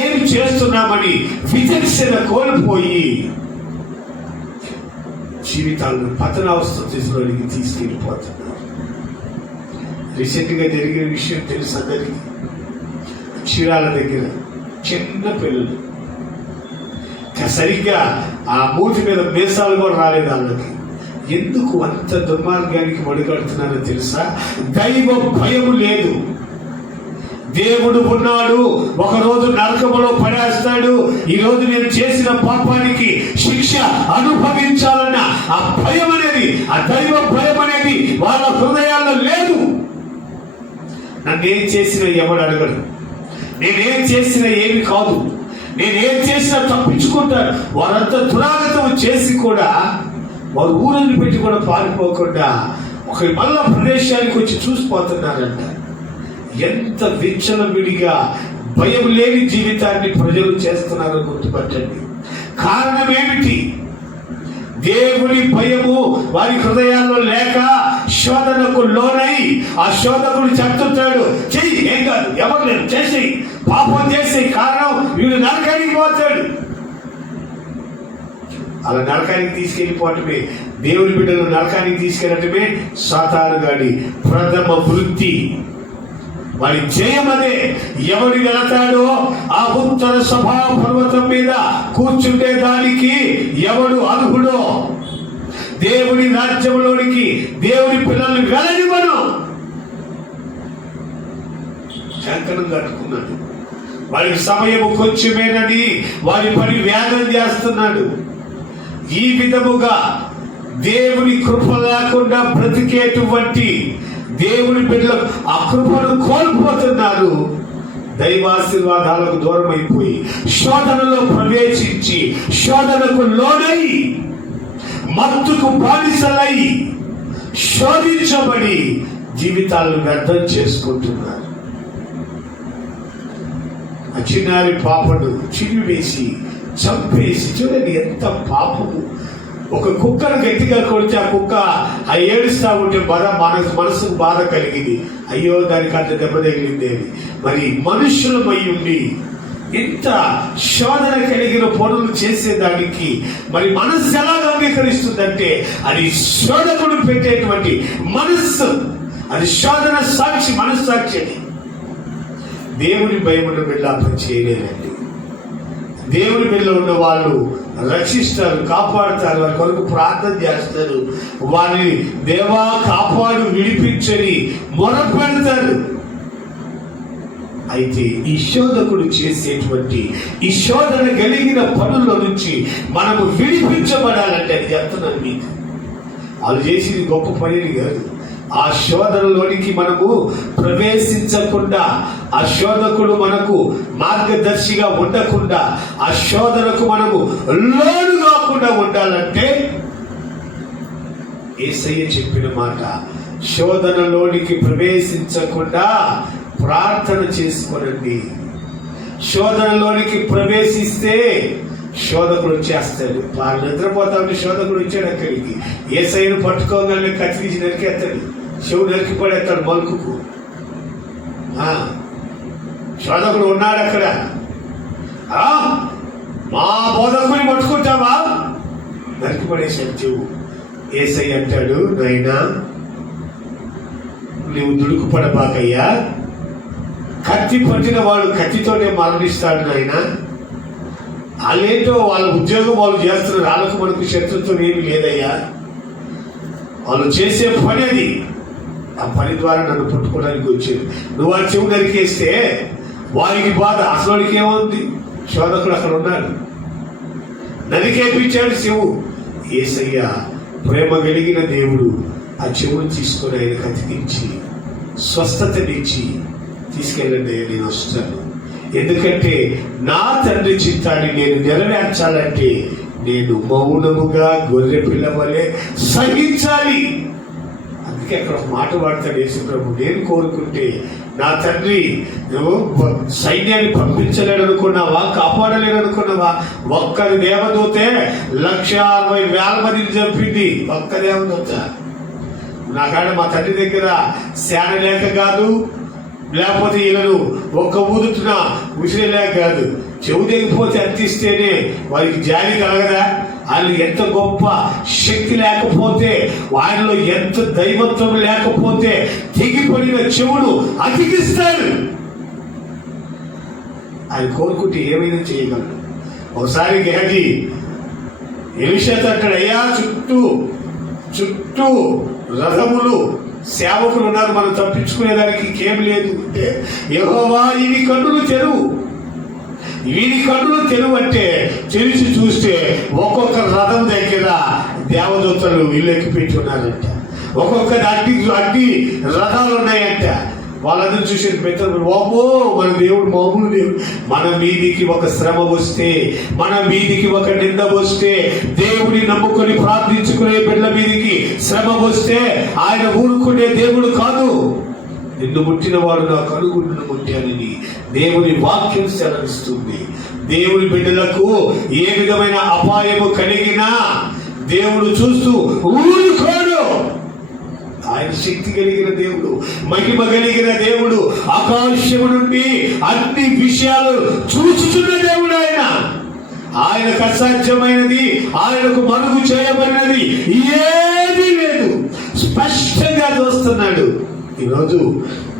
ఏమి చేస్తున్నామని విచక్షణ కోల్పోయి జీవితాలను పతనావస్థలోనికి తీసుకెళ్ళిపోతున్నారు. రీసెంట్ గా జరిగిన విషయం తెలుసు అందరికీ. చీరాల దగ్గర చిన్న పిల్లలు, సరిగ్గా ఆ మూతి మీద మీసాలు కూడా రాలేదు వాళ్ళకి. ఎందుకు అంత దుర్మార్గానికి మడిగడుతున్నారో తెలుసా? దైవ భయము లేదు. దేవుడు ఉన్నాడు, ఒకరోజు నరకములో పడేస్తాడు, ఈరోజు నేను చేసిన పాపానికి శిక్ష అనుభవించాలన్న ఆ భయం అనేది, ఆ దైవ భయం అనేది వాళ్ళ హృదయాల్లో లేదు. నన్నేం చేసినా ఎవడు అడగడు, నేనేం చేసినా ఏమి కాదు, నేనేం చేసినా తప్పించుకుంటారు. వారంతా దురాగతం చేసి కూడా వారు ఊరిని పెట్టి కూడా పారిపోకుండా ఒక మళ్ళా ప్రదేశానికి వచ్చి చూసిపోతున్నారంట. ఎంత విచ్చలవిడిగా భయం లేని జీవితాన్ని ప్రజలు చేస్తున్నారో గుర్తుపట్టండి. కారణం ఏమిటి? దేవుని భయము వారి హృదయాల్లో లేక శోధనకు లోనై ఆ శోధకుడు చెప్తుంటాడు, చెయ్యి, ఏం కాదు, ఎవరు లేదు, చేసేయి, పాపం చేసేయి, కారణం వీడు నరకానికి పోతాడు. అలా నరకానికి తీసుకెళ్ళిపోవటమే, దేవుని బిడ్డలు నరకానికి తీసుకెళ్ళటమే సాతాను గాడి ప్రథమ వృత్తి. వారి జయమదే. ఎవడు వెళతాడో ఆ ఉత్తర సభా పర్వతం మీద కూర్చుంటే దానికి ఎవడు అర్హుడో, దేవుని రాజ్యంలోనికి దేవుని పిల్లల్ని వెళ్ళనివ్వను. కంకణం కట్టుకున్నాడు. వారికి సమయము కొంచెమేనని వారి పని వేగం చేస్తున్నాడు. ఈ విధముగా దేవుని కృప లేకుండా బ్రతికేటువంటి దేవుని బిడ్డలకు ఆ కృపను కోల్పోతున్నారు. దైవాశీర్వాదాలకు దూరం అయిపోయి శోధనలో ప్రవేశించి శోధనకు లోనై మత్తుకు బానిసలై శోధించబడి జీవితాలను వ్యర్థం చేసుకుంటున్నారు. ఆ చిన్నారి పాపను చిరివేసి చంపేసి, చూడండి ఎంత పాపము. ఒక కుక్కను గట్టిగా కొడితే ఆ కుక్క ఆ ఏడుస్తా ఉంటే మనసుకు బాధ కలిగింది. అయ్యో దానికి అంత దెబ్బ తగిలిందేమి. మరి మనుషులమై ఉండి ఇంత శోధన కలిగిన పనులు చేసేదానికి మరి మనస్సు ఎలాగ అంగీకరిస్తుందంటే అది శోధకుడు పెట్టేటువంటి మనస్సు, అది శోధన సాక్షి, మనస్సాక్షి. దేవుని భయమును వెళ్ళాపం చేయలేదండి. దేవుని బిడ్డలో ఉన్న వాళ్ళు రక్షిస్తారు, కాపాడుతారు, వారి కొరకు ప్రార్థన చేస్తారు, వారిని దేవా కాపాడు విడిపించని మొరపెడతారు. అయితే ఈ శోధకుడు చేసేటువంటి ఈ శోధన కలిగిన పనుల నుంచి మనము విడిపించబడాలంటే అది చెప్తున్నాను మీకు. వాళ్ళు చేసింది గొప్ప పనిని కాదు. ఆ శోధనలోనికి మనము ప్రవేశించకుండా, ఆ శోధకుడు మనకు మార్గదర్శిగా ఉండకుండా, ఆ శోధనకు మనము లోను కాకుండా ఉండాలంటే యేసయ్య చెప్పిన మాట, శోధనలోనికి ప్రవేశించకుండా ప్రార్థన చేసుకోనండి. శోధనలోనికి ప్రవేశిస్తే శోధకుడు వచ్చేస్తాడు. వాళ్ళు నిద్రపోతా ఉంటే శోధకుడు వచ్చాడు అక్కడికి. యేసయ్యను పట్టుకోగానే కత్తి తీసి నరికేస్తాడు, చెవు నరికి పడేస్తాడు మలుకుకు. శోధకుడు ఉన్నాడు అక్కడ. మా బోధకుని పట్టుకుంటావా? నరికి పడేశాడు చెవు. యేసయ్య అంటాడు, నాయనా నువ్వు దుడుకు పడబాకయ్యా, కత్తి పట్టిన వాడు కత్తితోనే మరణిస్తాడు నాయనా. వాళ్ళేంటో వాళ్ళ ఉద్యోగం వాళ్ళు చేస్తున్నారు, వాళ్ళకు మనకు శత్రుత్వం ఏమి లేదయ్యా. వాళ్ళు చేసే పని అది. ఆ పని ద్వారా నన్ను పట్టుకోవడానికి వచ్చేది. నువ్వు వాడి చెవు నరికేస్తే వారికి బాధ. అసలు వాడికి ఏముంది? శోధకుడు అక్కడ ఉన్నాడు, నరికేపించాడు చెవు. యేసయ్య ప్రేమ కలిగిన దేవుడు ఆ చెవును తీసుకొని ఆయన కతికించి స్వస్థతనిచ్చి తీసుకెళ్ళండి, నేను వస్తాను. ఎందుకంటే నా తండ్రి చిత్తాన్ని నేను నెరవేర్చాలంటే నేను మౌనముగా గొర్రె పిల్ల వలె సహించాలి. అందుకే అక్కడ ఒక మాట వాడతాడు యేసు ప్రభు, నేను కోరుకుంటే నా తండ్రి నువ్వు సైన్యాన్ని పంపించలేడు అనుకున్నావా, కాపాడలేడు అనుకున్నావా? ఒక్కరి దేవదూతే 1,60,000 మందిని చంపింది. ఒక్క దేవదూత. నాకాడ మా తండ్రి దగ్గర శాన లేక కాదు, లేకపోతే వీళ్ళను ఒక్క ఊదుతున్నా విసిరేలేక కాదు, చెవు తెగిపోతే అందిస్తేనే వారికి జాలి కలగదా? వాళ్ళు ఎంత గొప్ప శక్తి లేకపోతే, ఆయనలో ఎంత దైవత్వం లేకపోతే తెగిపడిన చెవును అతికిస్తాడు. ఆయన కోరుకుంటే ఏమైనా చేయగలడు. ఒకసారి గేహజీ ఎలిషాతో అంటాడు, అయ్యా చుట్టూ రథములు సేవకులు ఉన్నారు, మనం తప్పించుకునేదానికి ఇంకేం లేదు అంటే, యెహోవా వీరి కన్నులు తెరువు అంటే తెరిచి చూస్తే ఒక్కొక్క రథం దగ్గర దేవదూతలు ఇల్లెక్కి పెట్టి ఉన్నారంట. ఒక్కొక్క అడ్డి రథాలు ఉన్నాయంట. వాళ్ళందరూ చూసిన పెద్దలు, ఓమో మన దేవుడు మామూలు దేవుడు. మన మీదికి ఒక శ్రమ వస్తే, మన మీదికి ఒక నింద వస్తే, దేవుని నమ్ముకొని ప్రార్థించుకునే బిడ్డ మీదికి శ్రమ వస్తే ఆయన ఊరుకునే దేవుడు కాదు. నిన్ను ముట్టిన వాడు నా కనుగుడ్డును ముట్టానని దేవుని వాక్యం సెలవిస్తుంది. దేవుని బిడ్డలకు ఏ విధమైన అపాయము కలిగినా దేవుడు చూస్తూ ఊరుకోడు. ఆయన శక్తి కలిగిన దేవుడు, మహిమ కలిగిన దేవుడు, ఆకాశము నుండి అన్ని విషయాలు చూచుచున్న దేవుడు. ఆయనకు అసాధ్యమైనది, ఆయనకు మరుగు చేయబడినది ఏది లేదు. స్పష్టంగా చూస్తున్నాడు. ఈరోజు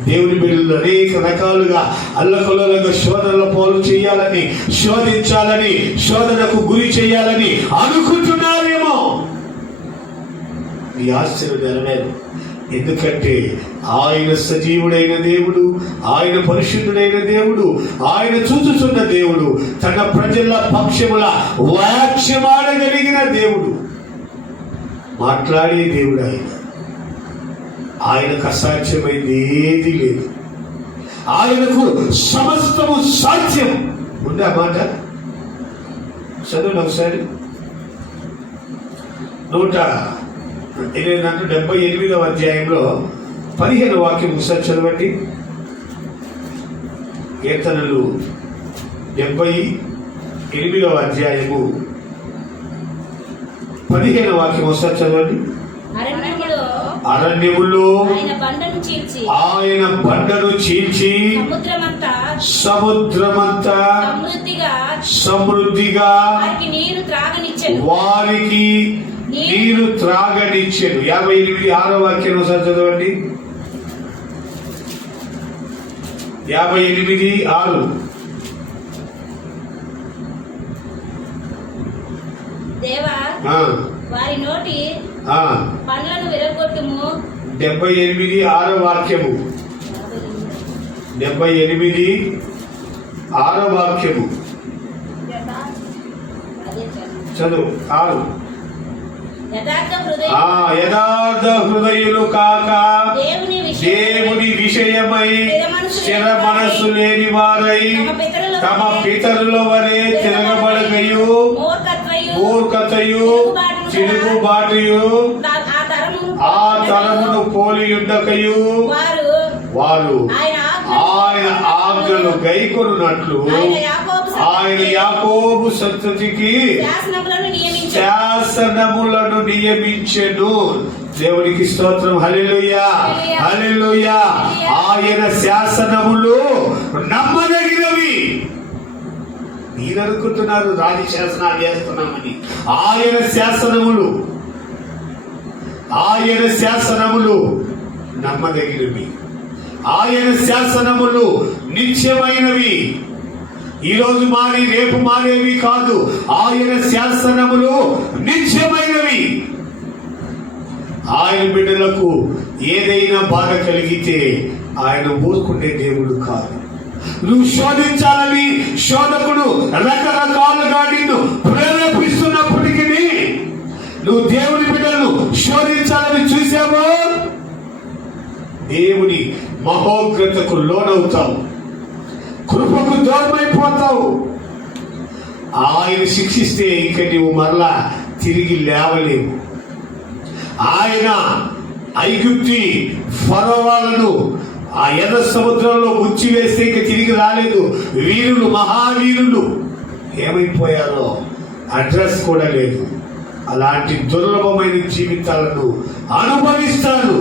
దేవుని బిడ్డలు అనేక రకాలుగా అల్లకొల్లలుగా శోధనల పాలు చేయాలని, శోధించాలని, శోధనకు గురి చేయాలని అనుకుంటున్నారేమో. ఈ ఆశ్చర్యం నెరవేరు. ఎందుకంటే ఆయన సజీవుడైన దేవుడు, ఆయన పరిశుద్ధుడైన దేవుడు, ఆయన చూచుచున్న దేవుడు, తన ప్రజల పక్షముల వాక్యమాడగలిగిన దేవుడు, మాట్లాడే దేవుడు. ఆయనకు అసాధ్యమైంది ఏది లేదు. ఆయనకు సమస్తము సాధ్యం. ఉందా మాట? చదువు ఒకసారి. 178వ అధ్యాయంలో 15 వాక్యం ఒకసారి చదవండి. కీర్తనలు 78వ అధ్యాయము 15 వాక్యం ఒకసారి చదవండి. అరణ్యములో ఆయన బండను చీల్చి సముద్రమంతా సమృద్ధిగా వారికి నీరు త్రాగనిచ్చెను. 58 వాక్యం ఒకసారి చదవండి. 58:6. దేవా వారి నోటి పండ్లను విరగొట్టుము. 78:6 వాక్యము. 78:6 వాక్యము చదువు. 6. యథార్థ హృదయులు కాక దేవుని విషయమై స్థిర మనస్సు లేని వారై తమ పితరుల వలె తిరగబడకయు మూర్ఖతయు తిరుగుబాటుయు ఆ తరమును పోలియుండకయు వారు ఆయన ఆజ్ఞలు గైకొనున్నట్లు ఆయన యాకోబు సంతతికి శాసనములను నియమించెను. దేవునికి స్తోత్రం. హల్లెలూయా, హల్లెలూయా. ఆయన శాసనములు నమ్మదగినవి. మీరు అనుకుంటున్నారు రాజు శాసనాలు చేస్తున్నామని. ఆయన శాసనములు నమ్మదగినవి. ఆయన శాసనములు నిత్యమైనవి. ఈరోజు మారి రేపు మారేవి కాదు. ఆయన శాసనములు నిత్యమైనవి. ఆయన బిడ్డలకు ఏదైనా బాధ కలిగితే ఆయన ఊరుకునే దేవుడు కాదు. నువ్వు శోధించాలని శోధకుడు రకరకాలుగా నిన్ను ప్రేరేపిస్తున్నప్పటికీ నువ్వు దేవుని బిడ్డలను శోధించాలని చూసావో దేవుని మహోగ్రతకు లోనవుతావు, కృపకు దూరమైపోతావు. ఆయన శిక్షిస్తే ఇక నీవు మరలా తిరిగి లేవలేవు. ఆయన ఐగుప్తి ఫరోవాలను ఆ ఎర్ర సముద్రంలో ముంచివేస్తే ఇక తిరిగి రాలేదు. వీరులు, మహావీరులు ఏమైపోయారో అడ్రస్ కూడా లేదు. అలాంటి దుర్లభమైన జీవితాలను అనుభవిస్తారు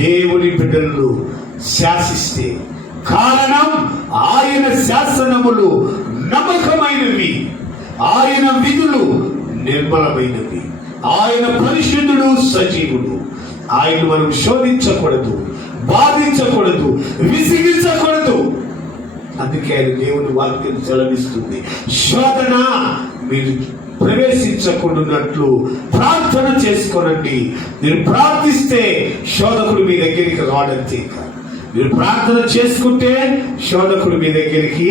దేవుని బిడ్డలను శాసిస్తే. కారణం ఆయన శాసనములు నమ్మకమైనవి, ఆయన విధులు నిర్మలమైనవి, ఆయన పరిశుద్ధుడు, సజీవుడు. ఆయన మనం శోధించకూడదు, బాధించకూడదు, విసిగించకూడదు. అందుకే ఆయన దేవుని వాక్యం సెలవిస్తుంది, శోధన మీరు ప్రవేశించకుండాన్నట్లు ప్రార్థన చేసుకోనండి. మీరు ప్రార్థిస్తే శోధకుడు మీ దగ్గరికి రాడంతే కాదు, మీరు ప్రార్థన చేసుకుంటే శోధకుడు మీ దగ్గరికి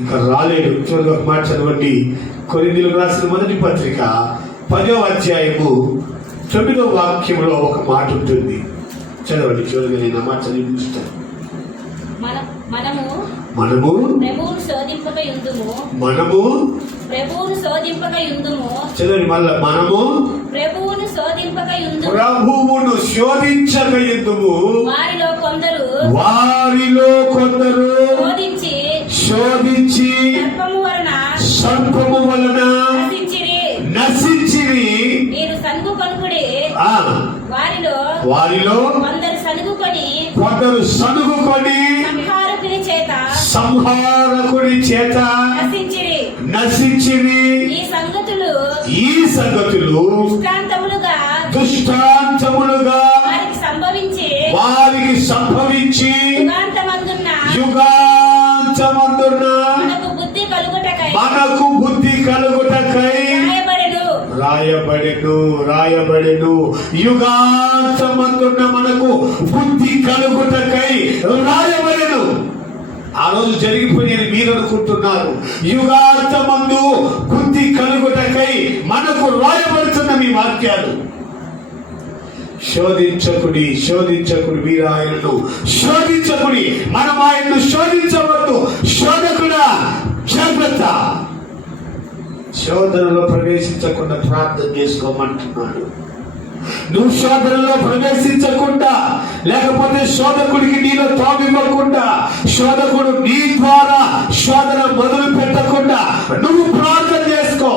ఇంకా రాలేడు. చూడండి, ఒక మాట చదవండి. కొరింథీయులకు రాసిన మొదటి పత్రిక 10వ అధ్యాయము 9వ వాక్యంలో ఒక మాట ఉంటుంది. చదవండి. చూడండి, నేను ఆ మాట చదివిస్తాను. మనము ప్రభువును శోధింపక యుందుము. చదవండి మళ్ళా. మనము ప్రభువును శోధించక యుందుము. వారిలో కొందరు శోధించి సర్పము వలన నశించిరి. వారిలో కొందరు సనుగుకొని సంహారకుడి చేత నశించిరి. ఈ సంగతులు దృష్టాంతములుగా వారికి సంభవించి యుగాంతమందున మనకు బుద్ధి కలుగుటకై రాయబడెను. యుగాంతమందున మనకు బుద్ధి కలుగుటకై రాయబడెను. ఆ రోజు జరిగిపోయి మీరు అనుకుంటున్నారు. యుగాంతమందు బుద్ధి కలుగుటకై మనకు రాయబడుతున్న మీ వాక్యాలు. శోధించకుడి మీరు ఆయనను శోధించకుడి. మనం ఆయనను శోధించవద్దు. శోధకుడా జాగ్రత్త. శోధనలో ప్రవేశించకుండా ప్రార్థన చేసుకోమంటున్నాడు. నువ్వు శోధనలో ప్రవేశించకుండా, లేకపోతే శోధకుడికి నీలో తావివ్వకుండా, శోధకుడు నీ ద్వారా శోధన మొదలు పెట్టకుండా నువ్వు ప్రార్థన చేసుకో.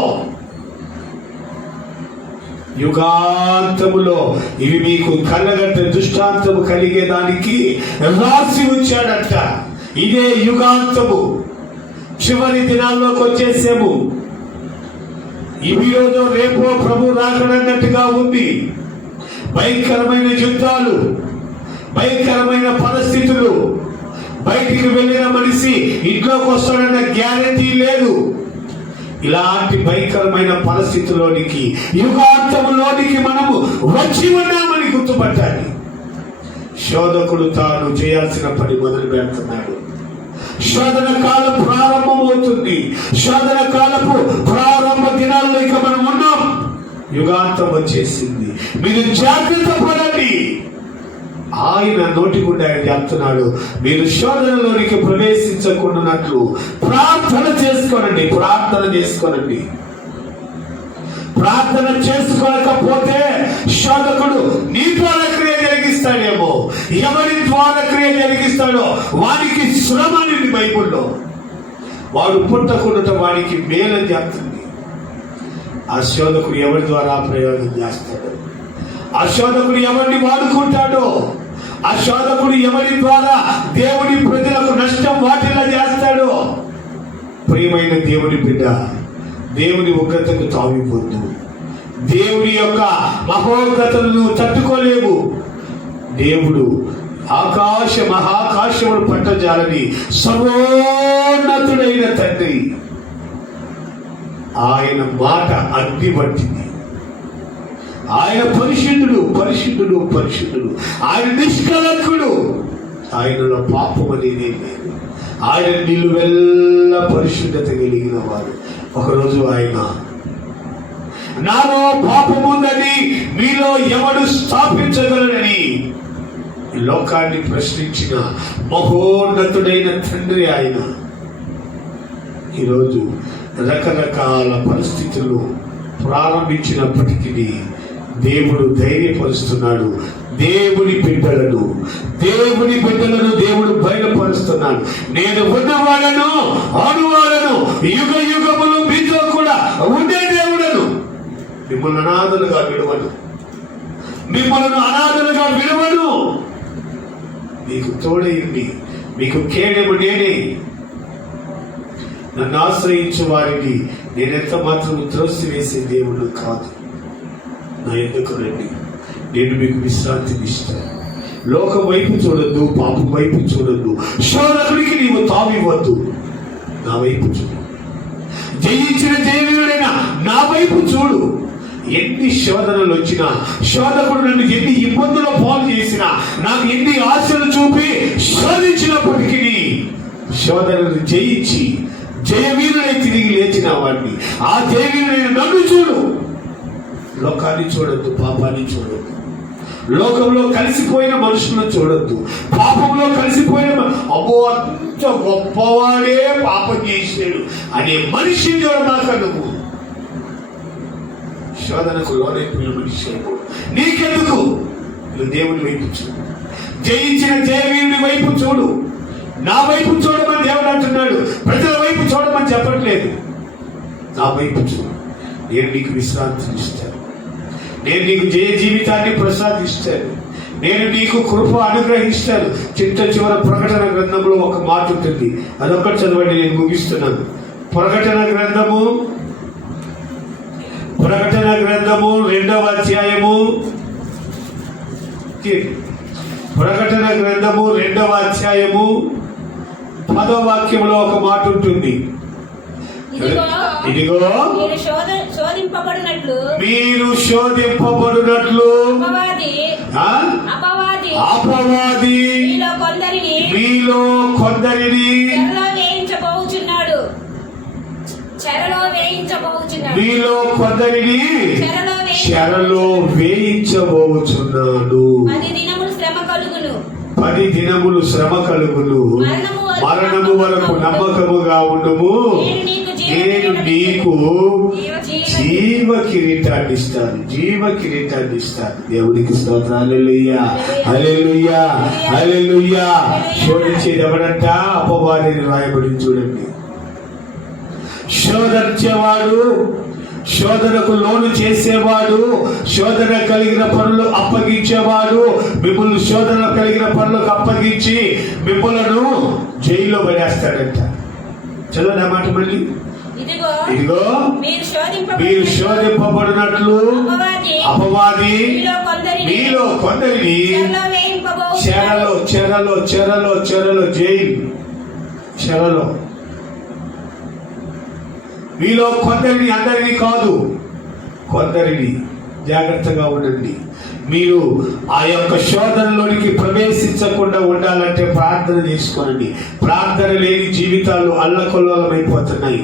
యుగాంతములో ఇవి మీకు కళ్ళగట్ట దృష్టాంతము కలిగేదానికి రాసి ఉంచాడట. ఇదే యుగాంతము. చివరి దినాల్లోకి వచ్చేసాము. ఇవి రోజు రేపో ప్రభు రాకడన్నట్టుగా ఉంది. భయంకరమైన యుద్ధాలు, భయంకరమైన పరిస్థితులు. బయటికి వెళ్ళిన మనిషి ఇంట్లోకి వస్తాడన్న గ్యారెంటీ లేదు. ఇలాంటి భయంకరమైన పరిస్థితుల్లోనికి, యుగాంతంలోనికి మనము వచ్చి ఉన్నామని గుర్తుపట్టాలి. శోధకుడు తాను చేయాల్సిన పని మొదలు పెడుతున్నాడు. శోధన కాలం ప్రారంభమవుతుంది. శోధన కాలపు ప్రారంభ దినాల్లో ఇక మనం ఉన్నాం. యుగాంతం వచ్చేసింది. మీరు జాగ్రత్త పడండి. ఆయన నోటి గుండా ఆయన చెప్తున్నాడు, మీరు శోధనలోనికి ప్రవేశించకుండానట్లు ప్రార్థన చేసుకోనండి. ప్రార్థన చేసుకోనండి. ప్రార్థన చేసుకోలేకపోతే శోధకుడు నీ ద్వారా క్రియ జరిగిస్తాడేమో. ఎవరి ద్వారా క్రియ జరిగిస్తాడో వానికి శ్రమ అనేది బైబుల్లో. వాడు పుట్టకుండా వాడికి మేలని చెప్తుంది. ఆ శోధకుడు ఎవరి ద్వారా ప్రయోగం చేస్తాడో, ఆ శోధకుడు ఎవరిని వాడుకుంటాడో, ఆ శోధకుడు ఎవరి ద్వారా దేవుని ప్రజలకు నష్టం వాటిలా చేస్తాడో. ప్రియమైన దేవుని బిడ్డ, దేవుని ఉగ్రతకు తావిపోద్దు. దేవుని యొక్క మహోగ్రతను తట్టుకోలేవు. దేవుడు మహాకాశములు పట్టజాలని సర్వోన్నతుడైన తండ్రి. ఆయన మాట అగ్ని పట్టింది. ఆయన పరిశుద్ధుడు, పరిశుద్ధుడు, పరిశుద్ధుడు. ఆయన నిష్కలంకుడు. ఆయనలో పాపం అనేది లేదు. ఆయన నిలువెల్ల పరిశుద్ధత కలిగిన వాడు. ఒకరోజు ఆయన, నాలో పాపముందని మీలో ఎవడు స్థాపించగలడని లోకాన్ని ప్రశ్నించిన మహోన్నతుడైన తండ్రి ఆయన. ఈరోజు రకరకాల పరిస్థితులు ప్రారంభించినప్పటికీ దేవుడు ధైర్యపరుస్తున్నాడు. దేవుని బిడ్డలను దేవుడు బయలుపరుస్తున్నాడు. నేను ఉన్నవాడను, అనువాడను, యుగ యుగములు మీతో కూడా ఉండే దేవుడను. మిమ్మల్ని అనాథలుగా విడవను, మిమ్మల్ని అనాథలుగా విడవను. మీకు తోడైంది, మీకు కేడము నేనే. నన్ను ఆశ్రయించు వారిని నేనెంత మాత్రం త్రోసివేసే దేవుడు కాదు. నా ఎద్దకు రండి, నేను మీకు విశ్రాంతిని ఇస్తాను. లోకం వైపు చూడొద్దు, పాపం వైపు చూడొద్దు, శోధకుడికి నీవు తావివ్వద్దు. నా వైపు చూడు. జయించిన జయవీరుడైన నా వైపు చూడు. ఎన్ని శోధనలు వచ్చినా, శోధకుడు నన్ను ఎన్ని ఇబ్బందుల పాలు చేసినా, నాకు ఎన్ని ఆశలు చూపి శోధించినప్పటికీ శోధనను జయించి జయవీరుడై తిరిగి లేచిన వాడిని, ఆ జయవీరుడైన నన్ను చూడు. లోకాన్ని చూడొద్దు, పాపాన్ని చూడొద్దు. లోకంలో కలిసిపోయిన మనుషులను చూడొద్దు. పాపంలో కలిసిపోయిన అబ్బో అంత గొప్పవాడే పాపం చేసాడు అనే మనిషిని చూడమాక. నువ్వు శోధనకు లోనైపోయిన మనిషి నీకెందుకు? నువ్వు దేవుని వైపు చూడు. జయించిన జయవీరుని వైపు చూడు. నా వైపు చూడమని దేవుడు అంటున్నాడు. ప్రజల వైపు చూడమని చెప్పట్లేదు. నా వైపు చూడు. నేను నీకు విశ్రాంతిని ఇస్తాను. నేను నీకు జయ జీవితాన్ని ప్రసాదిస్తాను. నేను నీకు కృప అనుగ్రహిస్తాను. చివర ప్రకటన గ్రంథంలో ఒక మాట ఉంటుంది. అదొక్కటి చదవండి, నేను ముగిస్తున్నాను. ప్రకటన గ్రంథము 2వ అధ్యాయము, ప్రకటన గ్రంథము 2వ అధ్యాయము 10వ వాక్యంలో ఒక మాట ఉంటుంది. ఇదిగో మీరు శోధింపబడినట్లు అపవాది మీలో కొందరిని మీలో కొందరిని చెరలో వేయించబోచున్నాడు. 10 దినములు శ్రమ కలుగును. మరణము వరకు నమ్మకముగా ఉండుము. నేను నీకు జీవ కిరీటాన్ని ఇస్తాను, జీవ కిరీటాన్ని ఇస్తాను. దేవునికి స్తోత్రం. హల్లెలూయా, హల్లెలూయా, హల్లెలూయా. శోధించేది ఎవడంట? అపవాదిని రాయబడింది చూడండి. శోధించేవాడు, శోధనకు లోను చేసేవాడు, శోధన కలిగిన పనులు అప్పగించేవాడు, మిమ్మల్ని శోధన కలిగిన పనులకు అప్పగించి మిమ్మలను జైల్లో పడేస్తాడంట. చదవండి ఆ మాట మళ్ళీ. ఇదిగో మీరు శోధింపబడినట్లు అపవాది మీలో కొందరిని చెరలో చెరలో చెరలో చెరలో జైలు చెరలో మీలో కొందరిని, అందరినీ కాదు, కొందరిని. జాగ్రత్తగా ఉండండి. మీరు ఆ యొక్క శోధనలోనికి ప్రవేశించకుండా ఉండాలంటే ప్రార్థన చేసుకోండి. ప్రార్థన లేని జీవితాలు అల్లకొల్లోలమైపోతున్నాయి.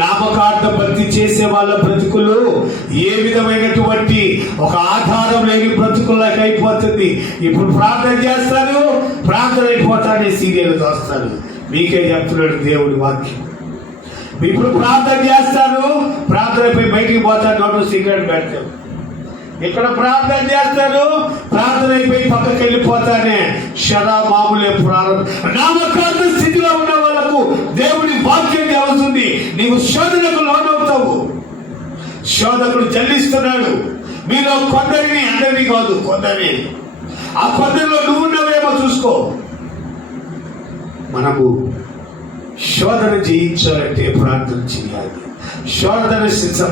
నామకార్థ భక్తి చేసే వాళ్ళ బ్రతుకులు ఏ విధమైనటువంటి ఒక ఆధారం లేని బ్రతుకులకు అయిపోతుంది. ఇప్పుడు ప్రార్థన చేస్తారు, ప్రార్థన అయిపోతానే సీరియల్ చూస్తారు. మీకే చెప్తున్నాడు దేవుడి వాక్యం. ఇప్పుడు ప్రార్థన చేస్తారు, ప్రార్థన అయిపోయి బయటికి పోతారు, నోటు సిగరెట్ పెడతారు. ఇక్కడ ప్రార్థన చేస్తారు, ప్రార్థన అయిపోయి పక్కకి వెళ్ళిపోతానే షరా మామూలే ప్రారంభం. నామకార్థ స్థితిలో ఉన్న వాళ్ళకు దేవుడి వాక్యం తెలుస్తుంది. నీవు శోధనకు లోనవుతావు. శోధకుడు చెల్లిస్తున్నాడు. మీలో కొందరిని, అందరినీ కాదు, కొందరిని. ఆ కొందరిలో నువ్వున్నవేమో చూసుకో. మనము శోధన జయించాలంటే ప్రార్థన చేయాలి. శోధన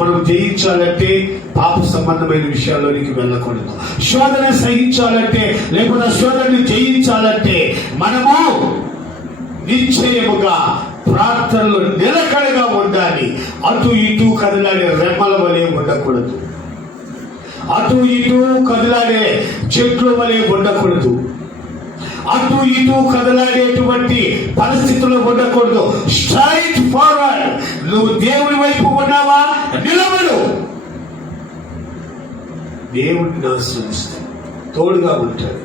మనం జయించాలంటే పాప సంబంధమైన విషయాల్లోనికి వెళ్ళకూడదు. శోధన సహించాలంటే, లేకపోతే శోధనని జయించాలంటే మనము నిశ్చయముగా ప్రార్థనలో నిలకడగా ఉండాలి. అటు ఇటు కదిలాడే రెమ్మల వలె ఉండకూడదు. అటు ఇటు కదిలాడే చెట్ల వలె ఉండకూడదు. అటు ఇటు కదలాడేటువంటి పరిస్థితుల్లో ఉండకూడదు. Straight forward. నువ్వు దేవుని వైపు ఉన్నావా, నిలబడు. దేవుడిని ఆశ్రయిస్తాడు, తోడుగా ఉంటాడు,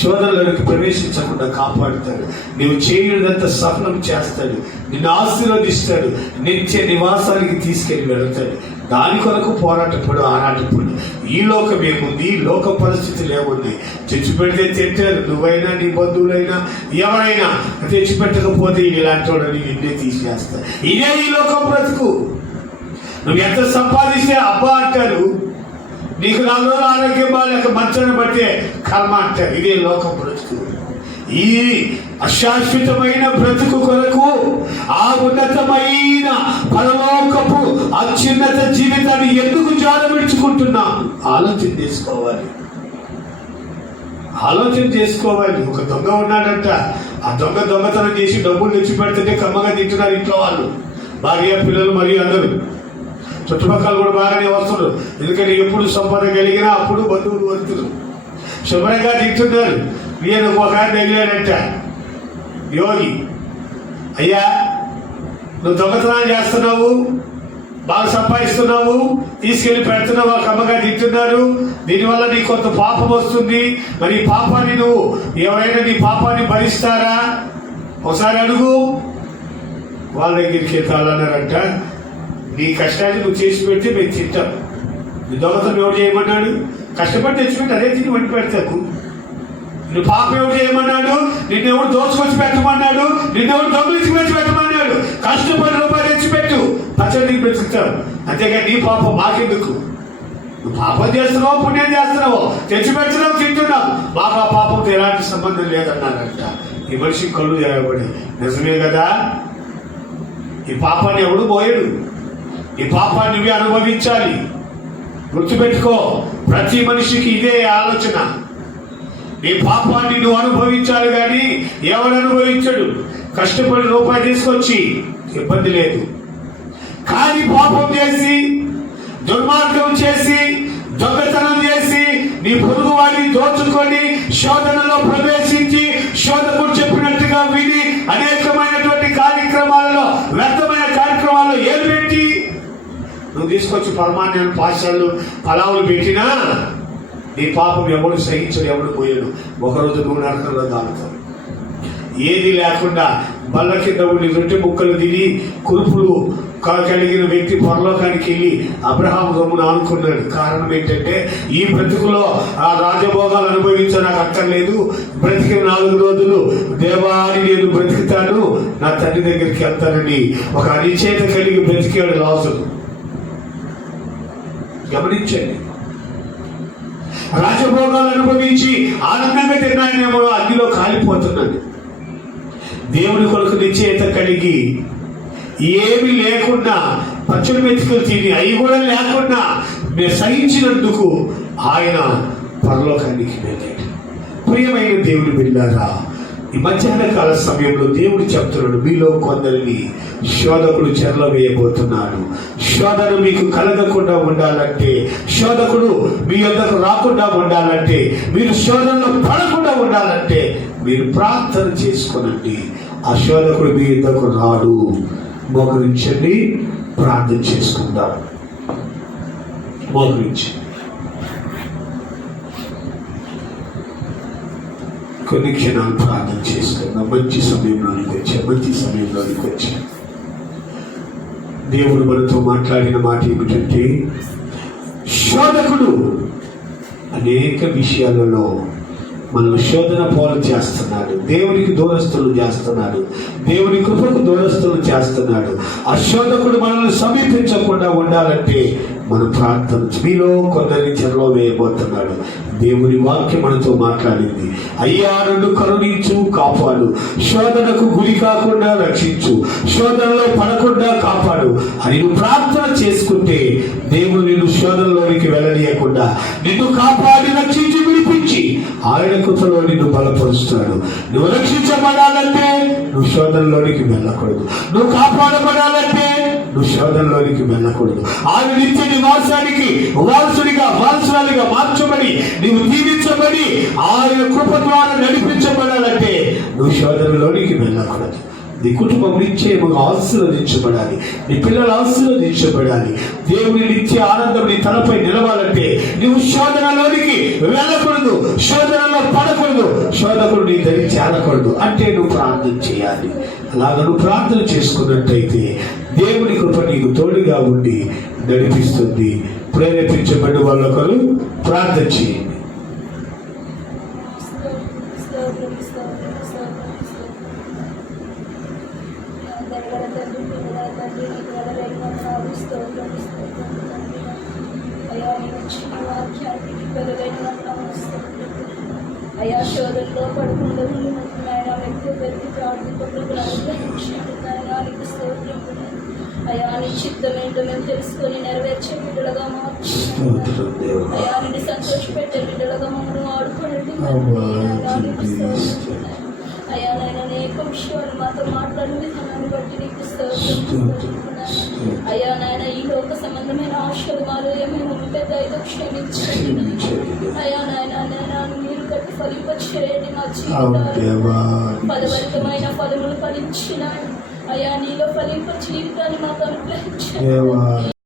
శోధనలోకి ప్రవేశించకుండా కాపాడుతాడు. నీవు చేయడంతా సఫలం చేస్తాడు, నిన్ను ఆశీర్వదిస్తాడు, నిత్య నివాసానికి తీసుకెళ్లి వెళతాడు. దాని కొరకు పోరాటపడు, ఆరాటపడు. ఈ లోకం ఏముంది, ఈ లోక పరిస్థితులు ఏముంది? తెచ్చిపెడితే తింటారు, నువ్వైనా నీ బంధువులైనా ఎవరైనా. తెచ్చిపెట్టకపోతే ఇలాంటి వాడిని నిన్నే తీసేస్తారు. ఇదే ఈ లోకం బ్రతుకు. నువ్వు ఎంత సంపాదిస్తే అబ్బా అంటారు, నీకు 4 రోజులు ఆరోగ్యం బాగాలేక మంచాన్ని బట్టే కర్మ అంటారు. ఇదే లోకం బ్రతుకు. ఈ అశాశ్వతమైన బ్రతుకు కొరకు ఆ ఉన్నతమైన పరలోకపు అత్యున్నత జీవితాన్ని ఎందుకు జారవిడుచుకుంటున్నాం? ఆలోచన చేసుకోవాలి, ఆలోచన చేసుకోవాలి. ఒక దొంగ ఉన్నాడంట. ఆ దొంగతనం చేసి డబ్బులు తెచ్చి పెడుతుంటే కమ్మగా తింటున్నారు ఇంట్లో వాళ్ళు, భార్య, పిల్లలు మరియు అందరూ. చుట్టుపక్కల కూడా బాగానే వస్తున్నారు. ఎందుకంటే ఎప్పుడు సంపద కలిగినా అప్పుడు బంధువులు వస్తున్నారు, శుభ్రంగా తింటున్నారు. నేను ఒక ఆయన తగిలాడంట, యోగి. అయ్యా, నువ్వు దొంగతనాలు చేస్తున్నావు, బాగా సంపాదిస్తున్నావు, తీసుకెళ్లి పెడుతున్నావు, కమ్మగా తింటున్నారు. దీనివల్ల నీకు కొంత పాపం వస్తుంది. మరి ఈ పాపాన్ని నువ్వు ఎవరైనా నీ పాపాన్ని భరిస్తారా? ఒకసారి అడుగు. వాళ్ళ దగ్గరికి వెళ్ళాలన్నారంట. నీ కష్టాన్ని నువ్వు చేసి పెడితే మేము తింటాం. నీ దొంగతనం ఎవరు చేయమన్నాడు? కష్టపడి తెచ్చిపెట్టి అదే తిని వండి పెడతాకు. నువ్వు పాపం ఎవరు చేయమన్నాడు? నిన్నెవరు దోచుకొచ్చి పెట్టమన్నాడు? నిన్నెవరు దొంగలించి పెట్టి పెట్టమన్నాడు? కష్టపడి రూపాయలు తెచ్చిపెట్టు, పచ్చడి పెట్టుకుంటావు. అంతేగాని నీ పాపం మాకెందుకు? నువ్వు పాపం చేస్తున్నావు, పుణ్యం చేస్తున్నావు, తెచ్చిపెడుతున్నావు, తింటున్నావు. మాకు ఆ పాపంతో ఎలాంటి సంబంధం లేదన్నారంట. ఈ మనిషి కళ్ళు జరగబడి, నిజమే కదా, ఈ పాపాన్ని ఎవడు పోయాడు, ఈ పాపాన్ని నువ్వే అనుభవించాలి. గుర్తుపెట్టుకో, ప్రతి మనిషికి ఇదే ఆలోచన. నీ పాపాన్ని నువ్వు అనుభవించాలి, కానీ ఎవడు అనుభవించడు. కష్టపడి రూపాయి తీసుకొచ్చి ఇబ్బంది లేదు, కానీ పాపం చేసి, దుర్మార్గం చేసి, దొంగతనం చేసి, నీ పొరుగు వాడిని దోచుకొని శోధనలో ప్రవేశించి, శోధకుడు చెప్పినట్టుగా విని అనేకమైనటువంటి కార్యక్రమాలలో, వ్యర్థమైన కార్యక్రమాల్లో ఏం పెట్టి నువ్వు తీసుకొచ్చి పరమాన్యాలు, పాశాలు, ఫలావులు పెట్టినా నీ పాపం ఎవడు సహించడు, ఎవడు పోయాడు. ఒకరోజు నువ్వు నరకంలో దాగుతావు. ఏది లేకుండా బల్ల కింద ఉండి రొట్టె ముక్కలు తిని కురుపులు కలిగిన వ్యక్తి పరలోకానికి వెళ్ళి అబ్రహాము గమ్మున ఆనుకున్నాడు. కారణం ఏంటంటే ఈ బ్రతుకులో ఆ రాజభోగాలు అనుభవించడానికి అక్కర్లేదు, బ్రతికిన 4 రోజులు దేవాన్ని నేను బ్రతుకుతాను, నా తండ్రి దగ్గరికి వెళ్తానని ఒక అనిశ్చయత కలిగి బ్రతికాడు లాజరు. గమనించండి, రాజభోగాలు అనుభవించి ఆనందంగా తిన్నాయనేమో అగ్నిలో కాలిపోతున్నాడు. దేవుని కొరకు నిశ్చయత కలిగి ఏమి లేకుండా పచ్చడి మెతుకులు తిని అవి కూడా లేకుండా మేము సహించినందుకు ఆయన పరలోకానికి వెళ్ళాడు. ప్రియమైన దేవుని బిడ్డలారా, ఈ మధ్యాహ్న కాల సమయంలో దేవుడు చెప్తున్నాడు, మీలో కొందరిని శోధకుడు చెరలో వేయబోతున్నాడు. శోధన మీకు కలగకుండా ఉండాలంటే, శోధకుడు మీ యొద్దకు రాకుండా ఉండాలంటే, మీరు శోధనలో పడకుండా ఉండాలంటే మీరు ప్రార్థన చేసుకోనండి. ఆ శోధకుడు మీ యొద్దకు రాడు. మోకరించండి, ప్రార్థన చేసుకుందాం. మోకరించి కొన్ని క్షణాలు ప్రార్థన చేసుకుందాం. మంచి సమయంలోనికి వచ్చా దేవుడు మనతో మాట్లాడిన మాట ఏమిటంటే, శోధకుడు అనేక విషయాలలో మనం శోధన పోలు చేస్తున్నాడు, దేవునికి దూరస్తులు చేస్తున్నాడు, దేవుని కృపకు దూరస్తులు చేస్తున్నాడు. ఆ శోధకుడు మనల్ని సమీపించకుండా ఉండాలంటే మన ప్రార్థన. మీలో కొందరిని చెరలో వేయబోతున్నాడు. దేవుని వాక్యం మనతో మాట్లాడింది, అయ్యా నన్ను కరుణించు, కాపాడు, శోధనకు గురి కాకుండా రక్షించు, శోధనలో పడకుండా కాపాడు అని నువ్వు ప్రార్థన చేసుకుంటే దేవుడు నిన్ను శోధనలోనికి వెళ్ళనీయకుండా నిన్ను కాపాడి రక్షించి విడిపించి ఆయన కృపలో నిన్ను బలపరుస్తాడు. నువ్వు రక్షించబడాలంటే నువ్వు శోధనలోనికి వెళ్ళకూడదు, నువ్వు కాపాడబడాలంటే నువ్వు శోధనలోనికి వెళ్ళకూడదు. ఆయన నిత్య నివాసానికి వారసురాలిగా మార్చబడి నీవు దీవించబడి ఆయన కృప ద్వారా నడిపించబడాలంటే నువ్వు శోధనలోనికి వెళ్ళకూడదు. నీ కుటుంబం నిత్యముగా ఆశీర్వదించబడాలి, నీ పిల్లలు ఆశీర్వదించబడాలి, దేవుని నిత్య ఆనందం నీ తలపై నిలవాలంటే నువ్వు శోధనలోనికి వెళ్ళకూడదు, శోధనలో పడకూడదు, శోధకుడు నీ దగ్గర చేరకూడదు. అంటే నువ్వు ప్రార్థన చేయాలి. అలాగ నువ్వు ప్రార్థన చేసుకున్నట్టయితే దేవుని కృప నీకు తోడుగా ఉండి నడిపిస్తుంది. ప్రేరేపించబడిన వాళ్ళొకరు ప్రార్థన చేయండి. అయ్యా శోధనలో పడకుండా ఆయన వ్యక్తి పెరిగి అయ్యా నీ చిత్తం ఏంటో మేము తెలుసుకొని నెరవేర్చే బిడ్డలుగా మార్చు. అయ్యా నిన్ను సంతోషపెట్టే బిడ్డలుగా మమ్మల్ని ఆడుకోండి. అయ్యా నేను అనేక విషయాలు మాతో మాట్లాడిన విధానాన్ని బట్టి నీకు అయ్యా నాయన ఈ లోక సంబంధమైన ఆశలు మాలో ఏమైనా ఉంటే దయతో క్షమించండి. అయ్యా నాయన మీరు కట్టి ఫలింపచేయండి. మా జీవితాలు ఫలభరితమైన ఫలములు ఫలించిన అయ్యా నీలో ఫలింప జీవితాన్ని మాకు అనుగ్రహించండి.